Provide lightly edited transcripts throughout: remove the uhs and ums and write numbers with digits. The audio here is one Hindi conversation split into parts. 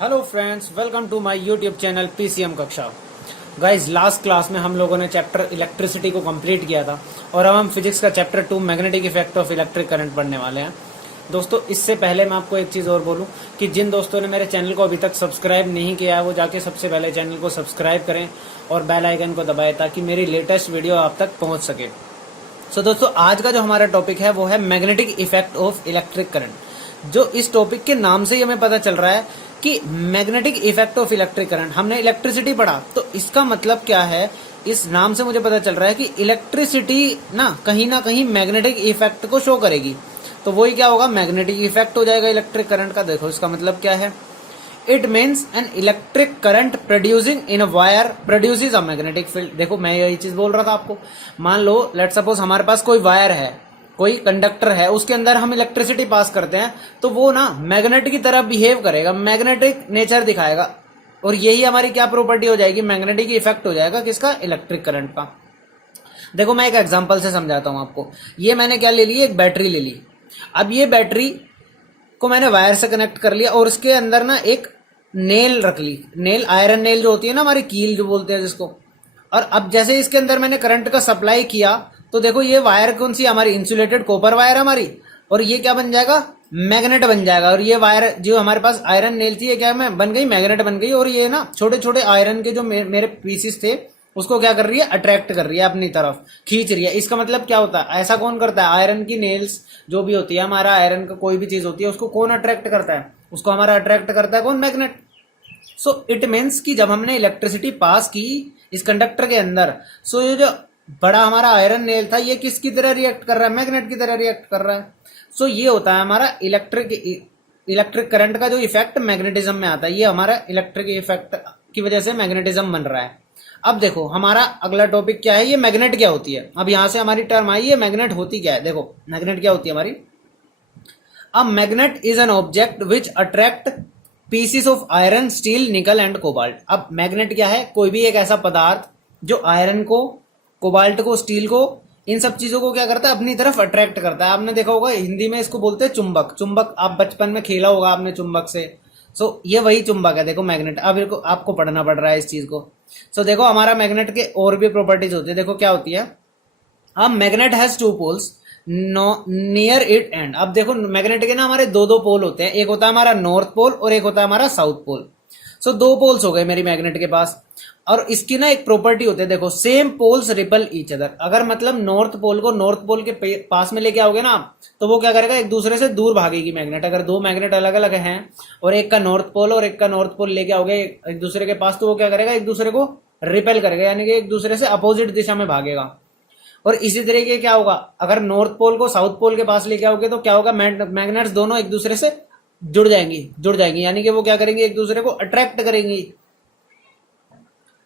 Hello friends, welcome to my YouTube channel PCM कक्षा। गाइज, लास्ट क्लास में हम लोगों ने चैप्टर इलेक्ट्रिसिटी को कंप्लीट किया था और अब हम फिजिक्स का chapter 2 magnetic effect of electric current पढ़ने वाले हैं। दोस्तों, इससे पहले मैं आपको एक चीज़ और बोलूं कि जिन दोस्तों ने मेरे चैनल को अभी तक सब्सक्राइब नहीं किया है वो जाके सबसे पहले चैनल को सब्सक्राइब करें और बेल आइकन को दबाएं ताकि मेरी लेटेस्ट वीडियो आप तक पहुँच सके। सो दोस्तों, आज का जो हमारा टॉपिक है वो है magnetic effect of electric current. जो इस टॉपिक के नाम से ही हमें पता चल रहा है कि magnetic effect of electric current, हमने इलेक्ट्रिसिटी पढ़ा तो इसका मतलब क्या है। इस नाम से मुझे पता चल रहा है कि इलेक्ट्रिसिटी ना कहीं मैग्नेटिक इफेक्ट को शो करेगी, तो वही क्या होगा, मैग्नेटिक इफेक्ट हो जाएगा इलेक्ट्रिक करंट का। देखो इसका मतलब क्या है, it means N electric current producing in a wire produces a magnetic field. देखो मैं यही चीज बोल रहा था आपको। मान लो लेट सपोज हमारे पास कोई वायर है, कोई कंडक्टर है, उसके अंदर हम इलेक्ट्रिसिटी पास करते हैं तो वो ना मैग्नेट की तरह बिहेव करेगा, मैग्नेटिक नेचर दिखाएगा और यही हमारी क्या प्रॉपर्टी हो जाएगी, मैग्नेटिक इफेक्ट हो जाएगा किसका, इलेक्ट्रिक करंट का। देखो मैं एक एग्जांपल से समझाता हूं आपको। ये मैंने क्या ले ली, एक बैटरी ले ली। अब ये बैटरी को मैंने वायर से कनेक्ट कर लिया और उसके अंदर ना एक नेल रख ली, नेल, आयरन नेल जो होती है ना, हमारी कील जो बोलते हैं जिसको। और अब जैसे इसके अंदर मैंने करंट का सप्लाई किया तो देखो ये वायर कौन सी, हमारी इंसुलेटेड कॉपर वायर हमारी, और ये क्या बन जाएगा, मैग्नेट बन जाएगा। और ये वायर जो हमारे पास आयरन नेल थी ये क्या में बन गई, मैग्नेट बन गई। और ये ना छोटे छोटे आयरन के जो मेरे पीसीस थे उसको क्या कर रही है, अट्रैक्ट कर रही है, अपनी तरफ खींच रही है। इसका मतलब क्या होता है, ऐसा कौन करता है, आयरन की नेल्स जो भी होती है, हमारा आयरन का कोई भी चीज होती है उसको कौन अट्रैक्ट करता है, उसको हमारा अट्रैक्ट करता है कौन, मैग्नेट। सो इट मीन्स कि जब हमने इलेक्ट्रिसिटी पास की इस कंडक्टर के अंदर, सो ये जो बड़ा हमारा आयरन नेल था ये किसकी तरह रिएक्ट कर रहा है, मैग्नेट की तरह रिएक्ट कर रहा है। सो ये होता है हमारा इलेक्ट्रिक करंट का जो इफेक्ट मैग्नेटिज्म में आता है, ये हमारा इलेक्ट्रिक इफेक्ट की वजह से मैग्नेटिज्म बन रहा है। अब देखो हमारा अगला टॉपिक क्या है, ये मैग्नेट क्या होती है। अब यहां से हमारी टर्म आई है मैग्नेट होती क्या है। देखो मैग्नेट क्या होती है हमारी, a magnet is an object which attract pieces of iron, steel, nickel and cobalt. अब मैग्नेट क्या है, कोई भी एक ऐसा पदार्थ जो आयरन को, कोबाल्ट को, स्टील को, इन सब चीजों को क्या करता है, अपनी तरफ अट्रैक्ट करता है। आपने देखा होगा हिंदी में इसको बोलते हैं चुंबक। चुंबक आप बचपन में खेला होगा आपने चुंबक से। सो ये वही चुंबक है, देखो मैग्नेट। अब आपको पढ़ना पड़ रहा है इस चीज को। सो देखो हमारा मैग्नेट के और भी प्रॉपर्टीज होती है। देखो क्या होती है, अब magnet has two poles near it end. अब देखो मैग्नेट के ना हमारे दो दो पोल होते हैं, एक होता है हमारा नॉर्थ पोल और एक होता है हमारा साउथ पोल। सो दो पोल्स हो गए मेरी मैग्नेट के पास। और इसकी ना एक प्रॉपर्टी होती है, देखो same poles repel each other. अगर मतलब नॉर्थ पोल को नॉर्थ पोल के पास में लेके आओगे ना तो वो क्या करेगा, एक दूसरे से दूर भागेगी मैग्नेट। अगर दो मैग्नेट अलग अलग हैं और एक का नॉर्थ पोल और एक का नॉर्थ पोल लेके आओगे एक दूसरे के पास, तो वो क्या करेगा, एक दूसरे को रिपेल करेगा, यानी कि एक दूसरे से अपोजिट दिशा में भागेगा। और इसी तरीके क्या होगा, अगर नॉर्थ पोल को साउथ पोल के पास लेके आओगे तो क्या होगा, मैग्नेट्स दोनों एक दूसरे से जुड़ जाएंगी, यानी कि वो क्या करेंगे, एक दूसरे को अट्रैक्ट करेंगी।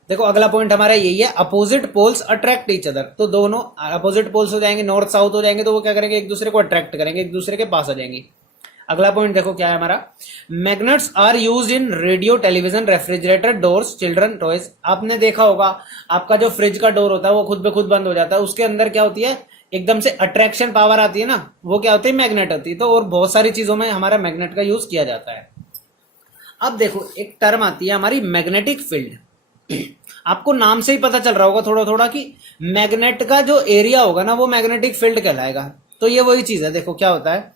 देखो अगला पॉइंट हमारा यही है, opposite poles attract each other. तो दोनों अपोजिट पोल्स हो जाएंगे, नॉर्थ साउथ हो जाएंगे, तो वो क्या करेंगे, एक दूसरे को अट्रैक्ट करेंगे, एक दूसरे के पास आ जाएंगे। अगला पॉइंट देखो क्या है हमारा, magnets are used in radio, television, refrigerator, doors, children toys. आपने देखा होगा आपका जो फ्रिज का डोर होता है वो खुद ब खुद बंद हो जाता है, उसके अंदर क्या होती है, एकदम से अट्रैक्शन पावर आती है ना, वो क्या होती है, मैग्नेट होती है। तो और बहुत सारी चीजों में हमारा मैग्नेट का यूज किया जाता है। अब देखो एक टर्म आती है हमारी मैग्नेटिक फील्ड। आपको नाम से ही पता चल रहा होगा थोड़ा थोड़ा कि मैग्नेट का जो एरिया होगा ना वो मैग्नेटिक फील्ड कहलाएगा। तो ये वही चीज है। देखो क्या होता है,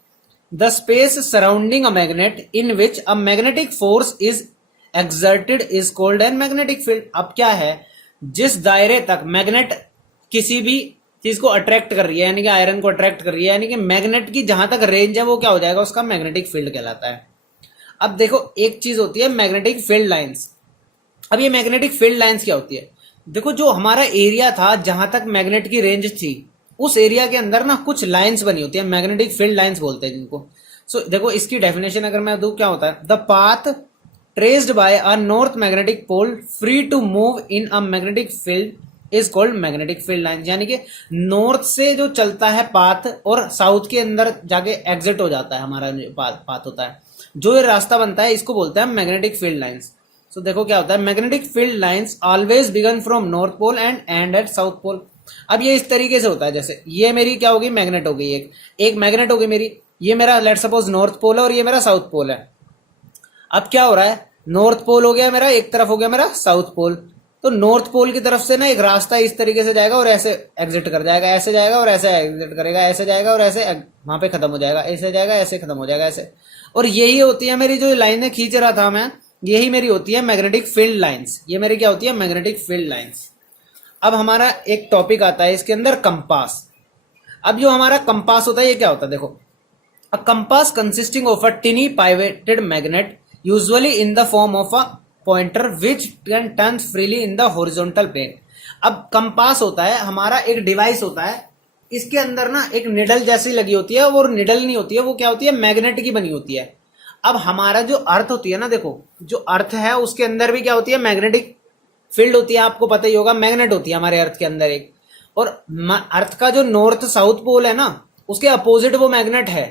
the space surrounding a magnet in which a magnetic force is exerted is called an magnetic field. अब क्या है, जिस दायरे तक मैग्नेट किसी भी चीज को अट्रैक्ट कर रही है, यानी कि आयरन को अट्रैक्ट कर रही है, यानी कि मैग्नेट की जहां तक रेंज है वो क्या हो जाएगा, उसका मैग्नेटिक फील्ड कहलाता है। अब देखो एक चीज होती है मैग्नेटिक फील्ड लाइंस। अब ये मैग्नेटिक फील्ड लाइंस क्या होती है, देखो जो हमारा एरिया था जहां तक मैग्नेट की रेंज थी उस एरिया के अंदर ना कुछ लाइंस बनी होती है, मैग्नेटिक फील्ड लाइंस बोलते हैं जिनको। सो देखो इसकी डेफिनेशन अगर मैं दूं क्या होता है, the path traced by a north magnetic pole free to move in a magnetic field is called magnetic field line. यानी कि नॉर्थ से जो चलता है पाथ और साउथ के अंदर जाके एग्जिट हो जाता है, हमारा पाथ होता है, जो ये रास्ता बनता है इसको बोलते हैं मैग्नेटिक फील्ड लाइंस। सो देखो क्या होता है, magnetic field lines always begin from north pole and end at south pole. अब ये इस तरीके से होता है, जैसे ये मेरी क्या होगी, मैग्नेट हो गई, एक मैग्नेट हो गई मेरी, ये मेरा लेट सपोज नॉर्थ पोल है और ये मेरा साउथ पोल है। अब क्या हो रहा है, नॉर्थ पोल हो गया मेरा, एक तरफ हो गया मेरा साउथ पोल। तो नॉर्थ पोल की तरफ से ना एक रास्ता इस तरीके से जाएगा और ऐसे एग्जिट कर जाएगा, ऐसे जाएगा और ऐसे एग्जिट करेगा, ऐसे जाएगा और ऐसे वहां पे खत्म हो जाएगा, ऐसे जाएगा ऐसे खत्म हो जाएगा ऐसे। और यही होती है मेरी जो लाइनें खींच रहा था मैं, यही मेरी होती है मैग्नेटिक फील्ड लाइंस। ये मेरी क्या होती है, मैग्नेटिक फील्ड लाइंस। अब हमारा एक टॉपिक आता है इसके अंदर, कंपास। अब जो हमारा कंपास होता है ये क्या होता है, देखो, a compass consisting of a tiny pivoted magnet usually in the form of a pointer which can turn freely in the horizontal plane. अब कंपास होता है हमारा एक डिवाइस होता है, इसके अंदर ना एक निडल जैसी लगी होती है, वो निडल नहीं होती है, वो क्या होती है, मैग्नेट की बनी होती है। अब हमारा जो अर्थ होती है ना, देखो जो अर्थ है उसके अंदर भी क्या होती है, मैग्नेटिक फील्ड होती है, आपको पता ही होगा, मैग्नेट होती है हमारे अर्थ के अंदर एक। और अर्थ का जो नॉर्थ साउथ पोल है ना, उसके अपोजिट वो मैग्नेट है।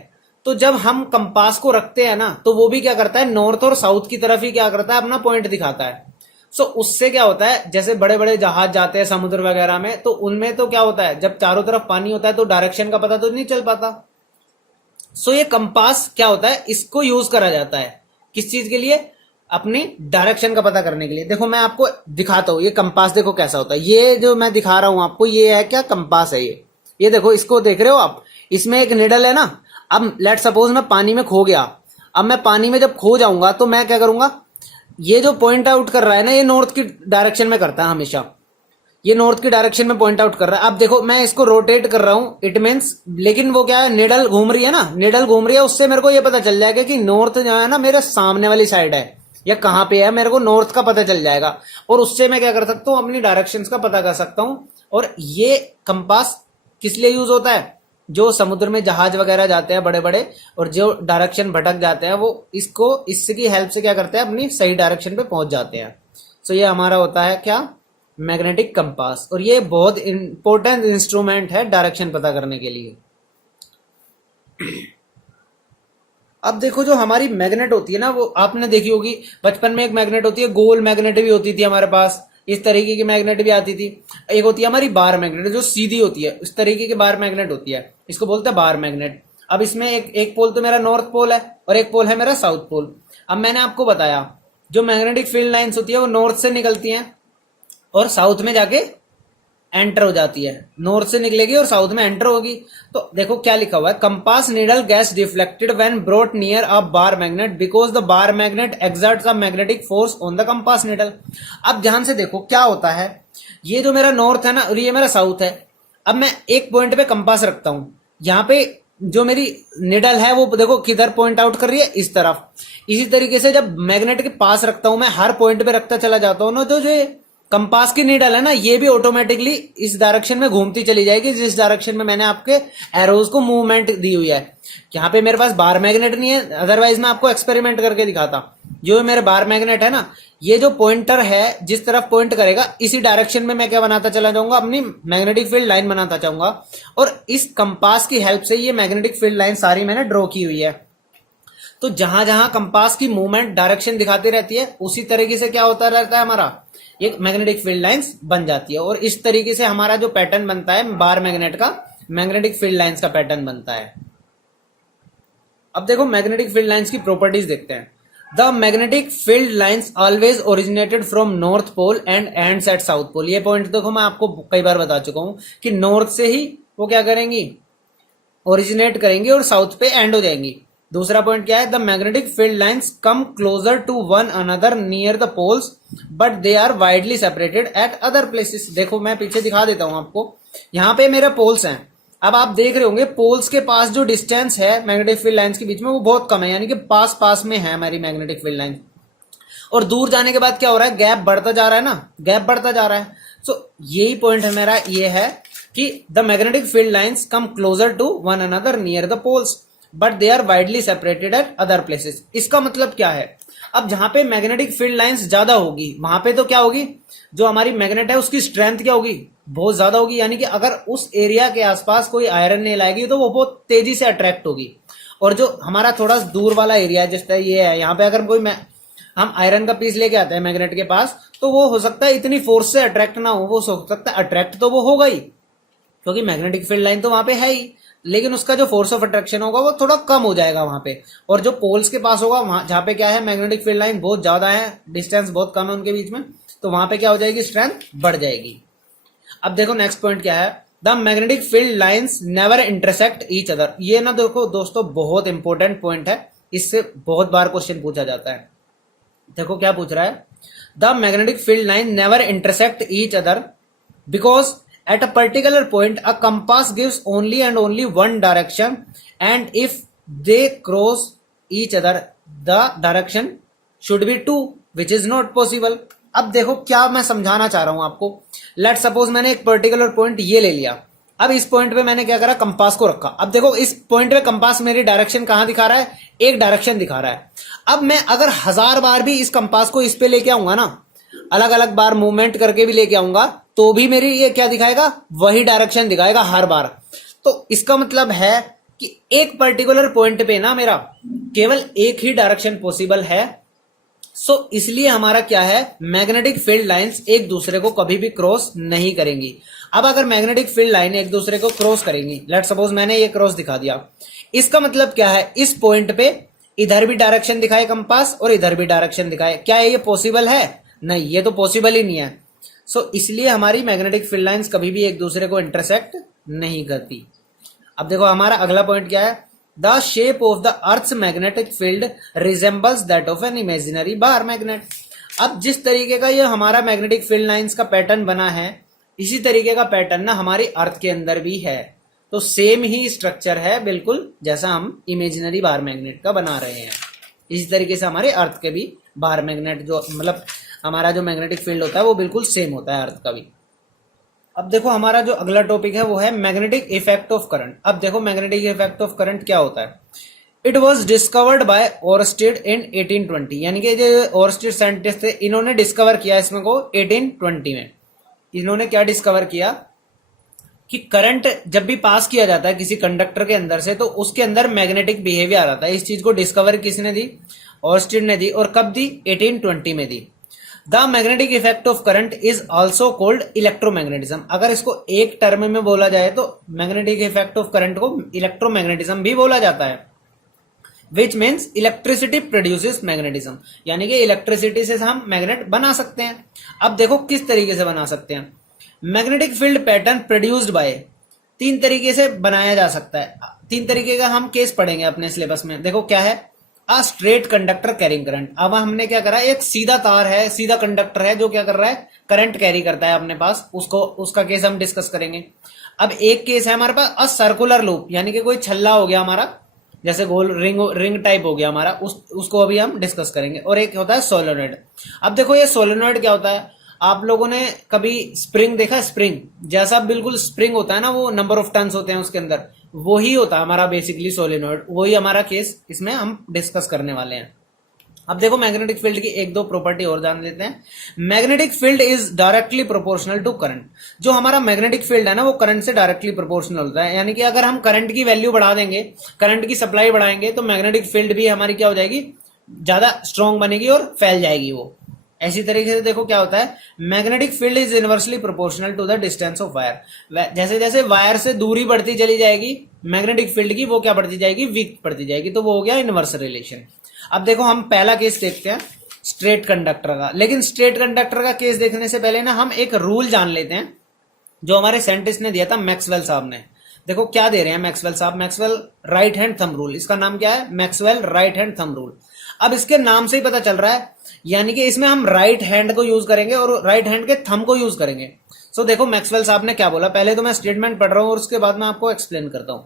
तो जब हम कंपास को रखते हैं ना, तो वो भी क्या करता है, नॉर्थ और साउथ की तरफ ही क्या करता है, अपना पॉइंट दिखाता है। सो उससे क्या होता है, जैसे बड़े बड़े जहाज जाते हैं समुद्र वगैरह में, तो उनमें तो क्या होता है, जब चारों तरफ पानी होता है तो डायरेक्शन का पता तो नहीं चल पाता। सो ये कंपास क्या होता है, इसको यूज करा जाता है किस चीज के लिए, अपनी डायरेक्शन का पता करने के लिए। देखो मैं आपको दिखाता हूं ये कंपास, देखो कैसा होता है। ये जो मैं दिखा रहा हूं आपको, ये है क्या, कंपास है ये देखो, इसको देख रहे हो आप, इसमें एक निडल है ना। अब लेट सपोज मैं पानी में खो गया, अब मैं पानी में जब खो जाऊंगा तो मैं क्या करूंगा, ये जो पॉइंट आउट कर रहा है ना, ये नॉर्थ की डायरेक्शन में करता है हमेशा, ये नॉर्थ की डायरेक्शन में पॉइंट आउट कर रहा है। अब देखो मैं इसको रोटेट कर रहा हूं, इट मीन्स, लेकिन वो क्या है, निडल घूम रही है ना, निडल घूम रही है, उससे मेरे को ये पता चल जाएगा कि नॉर्थ जो है ना मेरे सामने वाली साइड है या कहां पे है, मेरे को नॉर्थ का पता चल जाएगा। और उससे मैं क्या कर सकता हूं, अपनी डायरेक्शंस का पता कर सकता हूं। और ये कंपास किस लिए यूज होता है, जो समुद्र में जहाज वगैरह जाते हैं बड़े बड़े, और जो डायरेक्शन भटक जाते हैं, वो इसको, इसकी हेल्प से क्या करते हैं, अपनी सही डायरेक्शन पे पहुंच जाते हैं। सो ये हमारा होता है क्या, मैग्नेटिक कंपास। और ये बहुत इंपॉर्टेंट इंस्ट्रूमेंट है डायरेक्शन पता करने के लिए। अब देखो जो हमारी मैग्नेट होती है ना, वो आपने देखी होगी, बचपन में एक मैग्नेट होती है, गोल मैग्नेट भी होती थी हमारे पास, इस तरीके की मैग्नेट भी आती थी। एक होती है हमारी बार मैग्नेट जो सीधी होती है, इस तरीके की बार मैग्नेट होती है, इसको बोलते हैं बार मैग्नेट। अब इसमें एक पोल तो मेरा नॉर्थ पोल है और एक पोल है मेरा साउथ पोल। अब मैंने आपको बताया जो मैग्नेटिक फील्ड लाइंस होती है वो नॉर्थ से निकलती हैं और साउथ में जाके एंटर हो जाती है, नॉर्थ से निकलेगी और साउथ में एंटर होगी। तो देखो क्या लिखा हुआ है, compass needle gas deflected when brought near a bar magnet because the bar magnet exerts a magnetic force on the compass needle. अब ध्यान से देखो क्या होता है, ये जो मेरा नॉर्थ है ना और ये मेरा साउथ है। अब मैं एक पॉइंट पे कंपास रखता हूं, यहाँ पे जो मेरी निडल है वो देखो किधर पॉइंट आउट कर रही है, इस तरफ। इसी तरीके से जब मैग्नेट के पास रखता हूं मैं, हर पॉइंट पे रखता चला जाता हूं ना, तो जो कंपास की नीडल है ना, ये भी ऑटोमेटिकली इस डायरेक्शन में घूमती चली जाएगी जिस डायरेक्शन में मैंने आपके एरोज को मूवमेंट दी हुई है। यहाँ पे मेरे पास बार मैग्नेट नहीं है, अदरवाइज मैं आपको एक्सपेरिमेंट करके दिखाता। जो मेरे बार मैग्नेट है ना, ये जो पॉइंटर है जिस तरफ पॉइंट करेगा इसी डायरेक्शन में मैं क्या बनाता चला जाऊंगा, अपनी मैग्नेटिक फील्ड लाइन बनाता जाऊंगा। और इस कंपास की हेल्प से ये मैग्नेटिक फील्ड लाइन सारी मैंने ड्रॉ की हुई है। तो जहां जहां कंपास की मूवमेंट डायरेक्शन दिखाती रहती है, उसी तरीके से क्या होता रहता है, हमारा एक मैग्नेटिक फील्ड लाइंस बन जाती है। और इस तरीके से हमारा जो पैटर्न बनता है बार मैग्नेट का, मैग्नेटिक फील्ड लाइंस का पैटर्न बनता है। अब देखो मैग्नेटिक फील्ड लाइंस की प्रॉपर्टीज देखते हैं। The magnetic field lines always originated from north pole and ends at south pole. ये पॉइंट देखो मैं आपको कई बार बता चुका हूं कि नॉर्थ से ही वो क्या करेंगी, ओरिजिनेट करेंगी और साउथ पे एंड हो जाएंगी। दूसरा पॉइंट क्या है, the magnetic field lines come closer to one another near the poles but they are widely separated at other places. देखो मैं पीछे दिखा देता हूं आपको, यहाँ पे मेरे पोल्स हैं। अब आप देख रहे होंगे पोल्स के पास जो डिस्टेंस है मैग्नेटिक फील्ड लाइंस के बीच में वो बहुत कम है, यानी कि पास पास में है हमारी मैग्नेटिक फील्ड लाइन। और दूर जाने के बाद क्या हो रहा है, गैप बढ़ता जा रहा है ना, गैप बढ़ता जा रहा है। सो यही पॉइंट है मेरा, ये है कि the magnetic field lines come closer to one another near the poles but they are widely separated at other places. इसका मतलब क्या है, अब जहां पे मैग्नेटिक फील्ड लाइंस ज्यादा होगी वहां पे तो क्या होगी, जो हमारी मैग्नेट है उसकी स्ट्रेंथ क्या होगी, बहुत ज्यादा होगी। यानी कि अगर उस एरिया के आसपास कोई आयरन नेल आएगी तो वो बहुत तेजी से अट्रैक्ट होगी। और जो हमारा थोड़ा दूर वाला एरिया है, जैसे ये है, यहाँ पे अगर कोई हम आयरन का पीस लेके आते हैं मैग्नेट के पास, तो वो हो सकता है इतनी फोर्स से अट्रैक्ट ना हो, वो हो सकता है अट्रैक्ट तो वो होगा ही क्योंकि मैग्नेटिक फील्ड लाइन तो वहां पे है ही, लेकिन उसका जो फोर्स ऑफ अट्रैक्शन होगा वो थोड़ा कम हो जाएगा वहां पे, और जो पोल्स के पास होगा वहां जहां पे क्या है मैग्नेटिक फील्ड लाइन बहुत ज्यादा है, डिस्टेंस बहुत कम है उनके बीच में, तो वहां पे क्या हो जाएगी, स्ट्रेंथ बढ़ जाएगी। अब देखो नेक्स्ट पॉइंट क्या है, the magnetic field lines never intersect each other. ये ना देखो दोस्तों बहुत इंपॉर्टेंट पॉइंट है, इससे बहुत बार क्वेश्चन पूछा जाता है। देखो क्या पूछ रहा है, the magnetic field line never intersect each other because at a particular point a compass gives only and only one direction and if they cross each other the direction should be two which is not possible। अब देखो क्या मैं समझाना चाह रहा हूं आपको, लेट सपोज मैंने एक पर्टिकुलर पॉइंट ये ले लिया, अब इस पॉइंट पे मैंने क्या करा, कंपास को रखा। अब देखो इस पॉइंट पे कंपास मेरी डायरेक्शन कहां दिखा रहा है, एक डायरेक्शन दिखा रहा है। अब मैं अगर 1000 बार भी इस कंपास को इस पे लेके आऊंगा ना, अलग अलग बार मूवमेंट करके भी लेके आऊंगा, तो भी मेरी ये क्या दिखाएगा, वही डायरेक्शन दिखाएगा हर बार। तो इसका मतलब है कि एक पर्टिकुलर पॉइंट पे ना मेरा केवल एक ही डायरेक्शन पॉसिबल है। सो इसलिए हमारा क्या है, मैग्नेटिक फील्ड लाइंस एक दूसरे को कभी भी क्रॉस नहीं करेंगी। अब अगर मैग्नेटिक फील्ड लाइन एक दूसरे को क्रॉस करेंगी, लेट सपोज मैंने ये क्रॉस दिखा दिया, इसका मतलब क्या है, इस पॉइंट पे इधर भी डायरेक्शन दिखाए कंपास और इधर भी डायरेक्शन दिखाए, क्या ये पॉसिबल है, नहीं, ये तो पॉसिबल ही नहीं है। सो इसलिए हमारी मैग्नेटिक फील्ड लाइंस कभी भी एक दूसरे को इंटरसेक्ट नहीं करती। अब देखो हमारा अगला पॉइंट क्या है, the shape of the earth's magnetic field resembles that of an imaginary bar magnet. अब जिस तरीके का ये हमारा मैग्नेटिक फील्ड लाइंस का पैटर्न बना है, इसी तरीके का पैटर्न ना हमारी अर्थ के अंदर भी है। तो सेम ही स्ट्रक्चर है बिल्कुल जैसा हम इमेजिनरी बार मैग्नेट का बना रहे हैं, इसी तरीके से हमारे अर्थ के भी बार मैग्नेट जो मतलब हमारा जो मैग्नेटिक फील्ड होता है वो बिल्कुल सेम होता है अर्थ का भी। अब देखो हमारा जो अगला टॉपिक है वो है मैग्नेटिक इफेक्ट ऑफ करंट। अब देखो मैग्नेटिक इफेक्ट ऑफ करंट क्या होता है, it was discovered by Oersted in 1820, यानी कि जो ओरस्टेड साइंटिस्ट थे इन्होंने डिस्कवर किया इसमें को 1820 में। इन्होंने क्या डिस्कवर किया कि करंट जब भी पास किया जाता है किसी कंडक्टर के अंदर से तो उसके अंदर मैग्नेटिक बिहेवियर आता है। इस चीज को डिस्कवर किसने दी, ओरस्टेड ने दी, और कब दी, 1820 में दी। The magnetic effect of current is also called electromagnetism. अगर इसको एक टर्म में बोला जाए तो मैग्नेटिक इफेक्ट ऑफ करंट को इलेक्ट्रोमैग्नेटिज्म भी बोला जाता है, which means electricity produces magnetism, यानी कि इलेक्ट्रिसिटी से हम मैग्नेट बना सकते हैं। अब देखो किस तरीके से बना सकते हैं, magnetic field pattern produced by, 3 तरीके से बनाया जा सकता है। 3 तरीके का हम केस पढ़ेंगे अपने सिलेबस में। देखो क्या है, a straight conductor carrying current. अब हमने क्या करा, एक सीधा तार है, सीधा कंडक्टर है जो क्या कर रहा है, करंट कैरी करता है अपने पास, उसका केस हम डिस्कस करेंगे। अब एक केस है हमारे पास अ सर्कुलर लूप, यानी कि कोई छल्ला हो गया हमारा, जैसे गोल रिंग टाइप हो गया हमारा, उसको अभी हम डिस्कस करेंगे। और एक होता है सोलेनॉइड। अब देखो ये सोलेनॉइड क्या होता है, आप लोगों ने कभी स्प्रिंग देखा, स्प्रिंग जैसा बिल्कुल स्प्रिंग होता है ना, वो नंबर ऑफ टर्न्स होते हैं उसके अंदर, वही होता है हमारा बेसिकली सोलेनॉइड, वही हमारा केस इसमें हम डिस्कस करने वाले हैं। अब देखो मैग्नेटिक फील्ड की 1-2 प्रॉपर्टी और जान लेते हैं। Magnetic field is directly proportional to current. जो हमारा मैग्नेटिक फील्ड है ना वो करंट से डायरेक्टली प्रोपोर्शनल होता है, यानी कि अगर हम करंट की वैल्यू बढ़ा देंगे, करंट की सप्लाई बढ़ाएंगे, तो मैग्नेटिक फील्ड भी हमारी क्या हो जाएगी, ज्यादा स्ट्रॉन्ग बनेगी और फैल जाएगी वो। ऐसी तरीके से देखो क्या होता है, magnetic field is inversely proportional to the distance of wire. जैसे जैसे वायर से दूरी बढ़ती चली जाएगी मैग्नेटिक फील्ड की, वो क्या बढ़ती जाएगी, वीक बढ़ती जाएगी। तो वो हो गया इनवर्स रिलेशन। अब देखो हम पहला केस देखते हैं स्ट्रेट कंडक्टर का। लेकिन स्ट्रेट कंडक्टर का केस देखने से पहले ना हम एक रूल जान लेते हैं जो हमारे साइंटिस्ट ने दिया था, मैक्सवेल साहब ने। देखो क्या दे रहे हैं मैक्सवेल साहब, Maxwell right hand thumb rule. इसका नाम क्या है, Maxwell right hand thumb rule. अब इसके नाम से ही पता चल रहा है, यानी कि इसमें हम राइट हैंड को यूज करेंगे और राइट हैंड के थंब को यूज करेंगे। सो देखो मैक्सवेल साहब ने क्या बोला, पहले तो मैं स्टेटमेंट पढ़ रहा हूं और उसके बाद मैं आपको एक्सप्लेन करता हूं।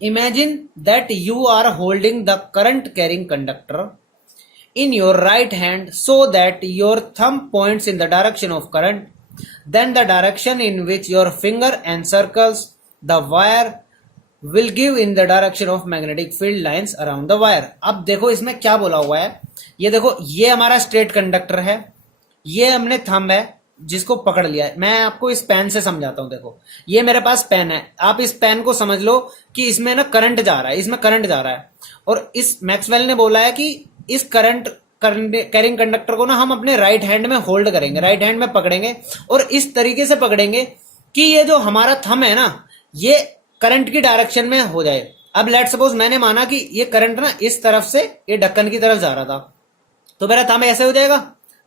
Imagine that you are holding the current carrying conductor in your right hand so that your thumb points in the direction of current, then the direction in which your finger encircles the wire will give in the direction of magnetic field lines around the wire। अब देखो इसमें क्या बोला हुआ है, ये देखो ये हमारा स्ट्रेट कंडक्टर है, ये हमने थंब है जिसको पकड़ लिया है। मैं आपको इस पेन से समझाता हूं। देखो ये मेरे पास पेन है, आप इस पेन को समझ लो कि इसमें ना करंट जा रहा है, इसमें करंट जा रहा है, और इस मैक्सवेल ने बोला है कि इस करंट कैरिंग कंडक्टर को ना हम अपने राइट हैंड में होल्ड करेंगे, राइट हैंड में पकड़ेंगे, और इस तरीके से पकड़ेंगे कि ये जो हमारा थंब है ना, ये करंट की डायरेक्शन में हो जाए। अब लेट सपोज मैंने माना कि ये करंट ना इस तरफ से ये ढक्कन की तरफ जा रहा था, तो मेरा थंब ऐसे हो जाएगा,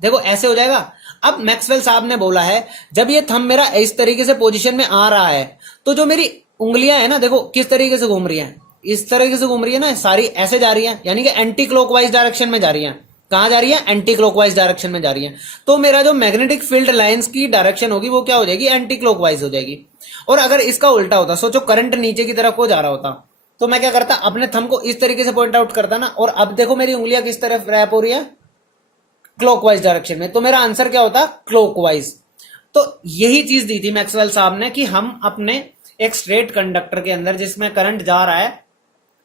देखो ऐसे हो जाएगा। अब मैक्सवेल साहब ने बोला है जब ये थंब मेरा इस तरीके से पोजीशन में आ रहा है, तो जो मेरी उंगलियां है ना, देखो किस तरीके से घूम रही हैं, इस तरीके से घूम रही है ना, सारी ऐसे जा रही हैं, यानी कि एंटी क्लॉकवाइज डायरेक्शन में जा रही हैं। कहां जा रही है? एंटी क्लॉकवाइज डायरेक्शन में जा रही है। तो मेरा जो मैग्नेटिक फील्ड लाइंस की डायरेक्शन होगी वो क्या हो जाएगी? एंटी क्लॉकवाइज हो जाएगी। और अगर इसका उल्टा होता, सोचो करंट नीचे की तरफ को जा रहा होता, तो मैं क्या करता? अपने थंब को इस तरीके से पॉइंट आउट करता ना, और अब देखो मेरी उंगलियां किस तरफ रैप हो रही है? क्लॉकवाइज डायरेक्शन में। तो मेरा आंसर क्या होता? क्लॉकवाइज। तो यही चीज दी थी मैक्सवेल साहब ने कि हम अपने एक स्ट्रेट कंडक्टर के अंदर जिसमें करंट जा रहा है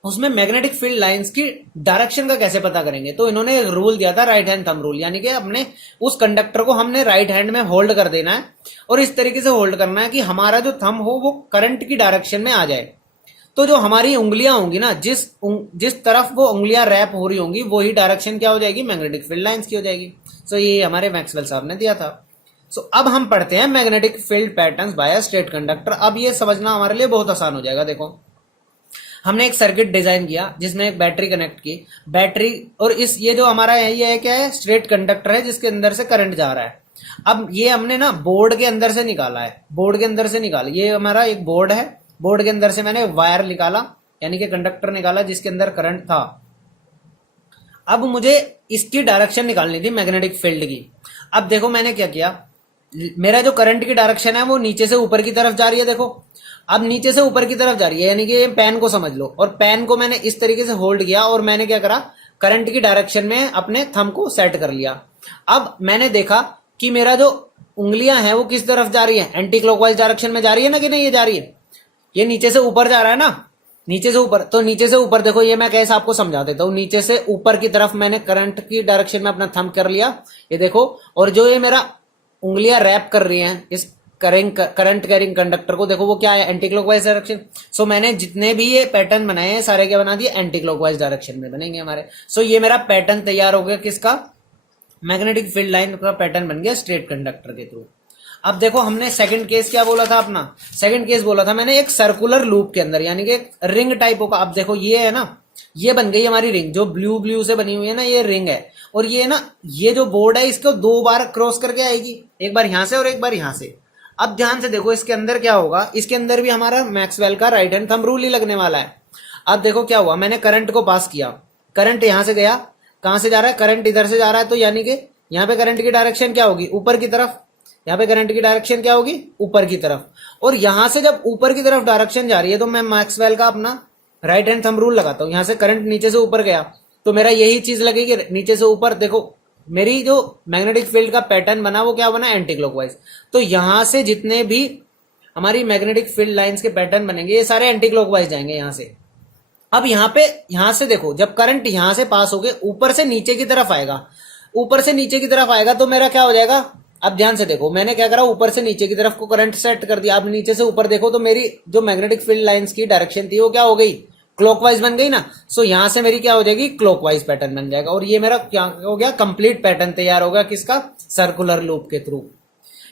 उसमें मैग्नेटिक फील्ड लाइंस की डायरेक्शन का कैसे पता करेंगे। तो इन्होंने एक रूल दिया था, राइट हैंड थंब रूल, यानी कि अपने उस कंडक्टर को हमने राइट हैंड में होल्ड कर देना है और इस तरीके से होल्ड करना है कि हमारा जो थंब हो वो करंट की डायरेक्शन में आ जाए। तो जो हमारी उंगलियां होंगी ना, जिस तरफ वो उंगलियां रैप हो रही होंगी वही डायरेक्शन क्या हो जाएगी? मैग्नेटिक फील्ड लाइंस की हो जाएगी। सो ये हमारे मैक्सवेल साहब ने दिया था। सो अब हम पढ़ते हैं magnetic field patterns by straight conductor. अब ये समझना हमारे लिए बहुत आसान हो जाएगा। देखो हमने एक सर्किट डिजाइन किया जिसमें एक बैटरी कनेक्ट की, बैटरी और इस ये जो हमारा है ये क्या है? स्ट्रेट कंडक्टर है जिसके अंदर से करंट जा रहा है। अब ये हमने ना बोर्ड के अंदर से निकाला है, बोर्ड के अंदर से निकाला, ये हमारा एक बोर्ड है, बोर्ड के अंदर से मैंने वायर निकाला यानी कि कंडक्टर निकाला जिसके अंदर करंट था। अब मुझे इसकी डायरेक्शन निकालनी थी मैग्नेटिक फील्ड की। अब देखो मैंने क्या किया, मेरा जो करंट की डायरेक्शन है वो नीचे से ऊपर की तरफ जा रही है। देखो अब नीचे से ऊपर की तरफ जा रही है, यानी कि ये पेन को समझ लो, और पेन को मैंने इस तरीके से होल्ड किया और मैंने क्या करा? करंट की डायरेक्शन में अपने थंब को सेट कर लिया। अब मैंने देखा कि मेरा जो उंगलियां हैं वो किस तरफ जा रही है? एंटी क्लॉकवाइज डायरेक्शन में जा रही है ना कि नहीं? ये जा रही है, ये नीचे से ऊपर जा रहा है ना, नीचे से ऊपर। तो नीचे से ऊपर देखो, ये मैं कैसे आपको समझा देता हूं। नीचे से ऊपर की तरफ मैंने करंट की डायरेक्शन में अपना थंब कर लिया, ये देखो, और जो ये मेरा उंगलियां रैप कर रही हैं इस करंट कैरिंग कंडक्टर को, देखो वो क्या है? Anti clockwise direction. सो मैंने जितने भी ये पैटर्न बनाए हैं सारे क्या बना दिए? एंटी क्लॉकवाइज डायरेक्शन में बनेंगे हमारे। सो ये मेरा पैटर्न तैयार हो गया, किसका? मैग्नेटिक फील्ड लाइन का पैटर्न बन गया स्ट्रेट कंडक्टर के थ्रू। अब देखो हमने सेकंड केस क्या बोला था अपना? सेकंड केस बोला था मैंने एक सर्कुलर लूप के अंदर, यानी कि एक रिंग टाइप होगा। अब देखो ये है ना, ये बन गई हमारी रिंग, जो ब्लू ब्लू से बनी हुई है ना, ये रिंग है। और ये ना, ये जो बोर्ड है इसको दो बार क्रॉस करके आएगी, एक बार यहां से और एक बार यहां से। अब ध्यान से देखो इसके अंदर क्या होगा, इसके अंदर भी हमारा मैक्सवेल का राइट हैंड थंब रूल ही लगने वाला है। अब देखो क्या हुआ, मैंने करंट को पास किया, करंट यहां से गया, कहां से जा रहा है? करंट इधर से जा रहा है, तो यानी कि यहाँ पे करंट की डायरेक्शन क्या होगी? ऊपर की तरफ। यहाँ पे करंट की डायरेक्शन क्या होगी? ऊपर की तरफ। और यहां से जब ऊपर की तरफ डायरेक्शन जा रही है तो मैं मैक्सवेल का अपना राइट हैंड थंब रूल लगाता हूं। यहां से करंट नीचे से ऊपर गया तो मेरा यही चीज लगेगी, नीचे से ऊपर। देखो मेरी जो मैग्नेटिक फील्ड का पैटर्न बना वो क्या बना? Anti clockwise. तो यहां से जितने भी हमारी मैग्नेटिक फील्ड लाइंस के पैटर्न बनेंगे ये सारे एंटी क्लॉकवाइज जाएंगे यहां से। अब यहां से देखो, जब करंट यहां से पास होके ऊपर से नीचे की तरफ आएगा, ऊपर से नीचे की तरफ आएगा तो मेरा क्या हो जाएगा? अब ध्यान से देखो, मैंने क्या करा? ऊपर से नीचे की तरफ को करंट सेट कर दिया। अब नीचे से ऊपर देखो तो मेरी जो मैग्नेटिक फील्ड लाइंस की डायरेक्शन थी वो क्या हो गई? क्लॉकवाइज बन गई ना। सो यहां से मेरी क्या हो जाएगी? क्लॉकवाइज पैटर्न बन जाएगा। और ये मेरा क्या हो गया? कंप्लीट पैटर्न तैयार होगा, किसका? सर्कुलर लूप के थ्रू।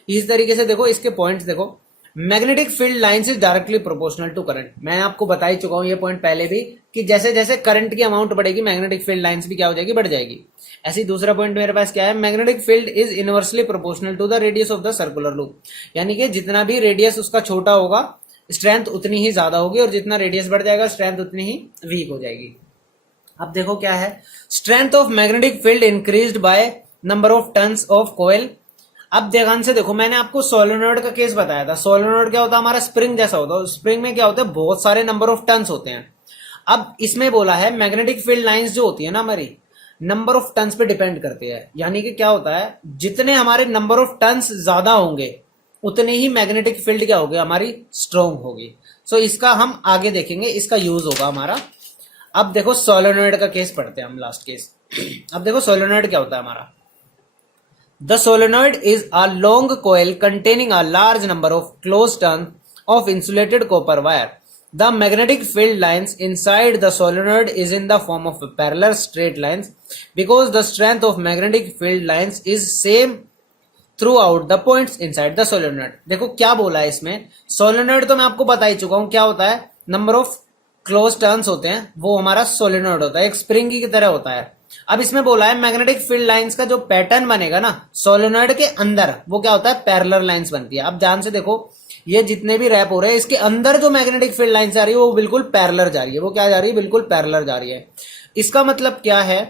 इस तरीके से देखो इसके पॉइंट्स देखो, magnetic field lines is directly proportional to current. मैं आपको बता ही चुका हूं ये पॉइंट पहले भी कि जैसे जैसे करंट की अमाउंट बढ़ेगी मैग्नेटिक फील्ड लाइंस भी क्या हो जाएगी? बढ़ जाएगी। ऐसे ही दूसरा पॉइंट मेरे पास क्या है? Magnetic field is inversely proportional to the radius of the circular loop, यानी कि जितना भी रेडियस उसका छोटा होगा स्ट्रेंथ उतनी ही ज्यादा होगी, और जितना रेडियस बढ़ जाएगा स्ट्रेंथ उतनी ही वीक हो जाएगी। अब देखो क्या है, strength of magnetic field increased by number of turns of coil. अब ध्यान से देखो, मैंने आपको सोलेनॉइड का केस बताया था। सोलेनॉइड क्या होता है? हमारा स्प्रिंग जैसा होता है। स्प्रिंग में क्या होता है? बहुत सारे नंबर ऑफ टर्न्स होते हैं। अब इसमें बोला है मैग्नेटिक फील्ड लाइंस जो होती है ना हमारी, नंबर ऑफ टर्न्स पे डिपेंड करती है। यानी कि क्या होता है, जितने हमारे नंबर ऑफ टर्न्स ज्यादा होंगे उतने ही मैग्नेटिक फील्ड क्या होगी? हमारी स्ट्रॉन्ग होगी। सो इसका हम आगे देखेंगे, इसका यूज होगा हमारा। अब देखो सोलेनॉइड का केस पढ़ते हैं हम, लास्ट केस। अब देखो सोलेनॉइड क्या होता है हमारा। The solenoid is a long coil containing a large number of closed turns of insulated copper wire. The magnetic field lines inside the solenoid is in the form of parallel straight lines because the strength of magnetic field lines is same through out the points inside the solenoid. देखो क्या बोला है इसमें, सोलेनोइड तो मैं आपको बता ही चुका हूं क्या होता है, नंबर ऑफ क्लोज टर्न्स होते हैं, वो हमारा सोलेनोइड होता है, एक स्प्रिंग की तरह होता है। अब इसमें बोला है मैग्नेटिक फील्ड लाइंस का जो पैटर्न बनेगा ना सोलेनोइड के अंदर, वो क्या होता है, पैरेलल लाइंस बनती है। अब ध्यान से देखो, ये जितने भी रैप हो रहे हैं इसके अंदर जो मैग्नेटिक फील्ड लाइंस जा रही है वो बिल्कुल पैरेलल जा रही है। वो क्या जा रही है, बिल्कुल पैरेलल जा रही है। इसका मतलब क्या है,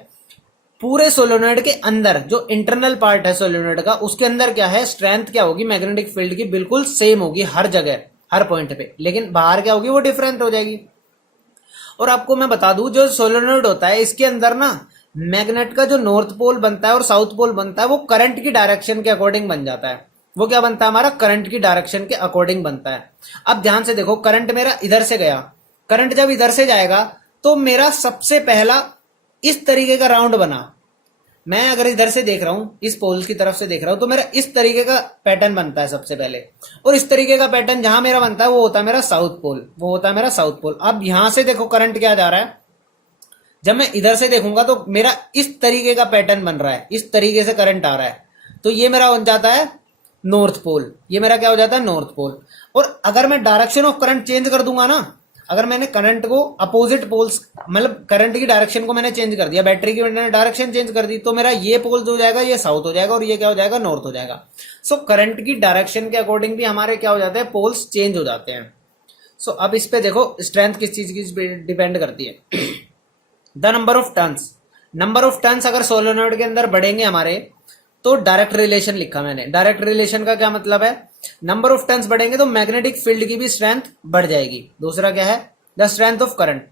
पूरे सोलेनोइड के अंदर जो इंटरनल पार्ट है सोलेनोइड का, उसके अंदर क्या है, स्ट्रेंथ क्या होगी मैग्नेटिक फील्ड की, बिल्कुल सेम होगी हर जगह हर पॉइंट पे, लेकिन बाहर क्या होगी, वो डिफरेंट हो जाएगी। और आपको मैं बता दूं, जो सोलेनोइड होता है इसके अंदर ना मैग्नेट का जो नॉर्थ पोल बनता है और साउथ पोल बनता है, वो करंट की डायरेक्शन के अकॉर्डिंग बन जाता है। वो क्या बनता है, हमारा करंट की डायरेक्शन के अकॉर्डिंग बनता है। अब ध्यान से देखो, करंट मेरा इधर से गया, करंट जब इधर से जाएगा तो मेरा सबसे पहला इस तरीके का राउंड बना। मैं अगर इधर से देख रहा हूं, इस पोल की तरफ से देख रहा हूं, तो मेरा इस तरीके का पैटर्न बनता है सबसे पहले, और इस तरीके का पैटर्न जहां मेरा बनता है वो होता है मेरा साउथ पोल, वो होता है मेरा साउथ पोल। अब यहां से देखो करंट क्या जा रहा है, जब मैं इधर से देखूंगा तो मेरा इस तरीके का पैटर्न बन रहा है, इस तरीके से करंट आ रहा है, तो ये मेरा बन जाता है नॉर्थ पोल, ये मेरा क्या हो जाता है, नॉर्थ पोल। और अगर मैं डायरेक्शन ऑफ करंट चेंज कर दूंगा ना, अगर मैंने करंट को अपोजिट पोल्स, मतलब करंट की डायरेक्शन को मैंने चेंज कर दिया, बैटरी की मैंने डायरेक्शन चेंज कर दी, तो मेरा ये पोल जो जाएगा ये साउथ हो जाएगा और ये क्या हो जाएगा, नॉर्थ हो जाएगा। सो करंट की डायरेक्शन के अकॉर्डिंग भी हमारे क्या हो जाते हैं, पोल्स चेंज हो जाते हैं। सो अब इस पे देखो स्ट्रेंथ किस चीज की डिपेंड करती है, the number of turns. Number of turns अगर सोलेनोइड के अंदर बढ़ेंगे हमारे, तो डायरेक्ट रिलेशन लिखा मैंने। डायरेक्ट रिलेशन का क्या मतलब है, नंबर ऑफ टर्न्स बढ़ेंगे तो मैग्नेटिक फील्ड की भी स्ट्रेंथ बढ़ जाएगी। दूसरा क्या है, द स्ट्रेंथ ऑफ करंट।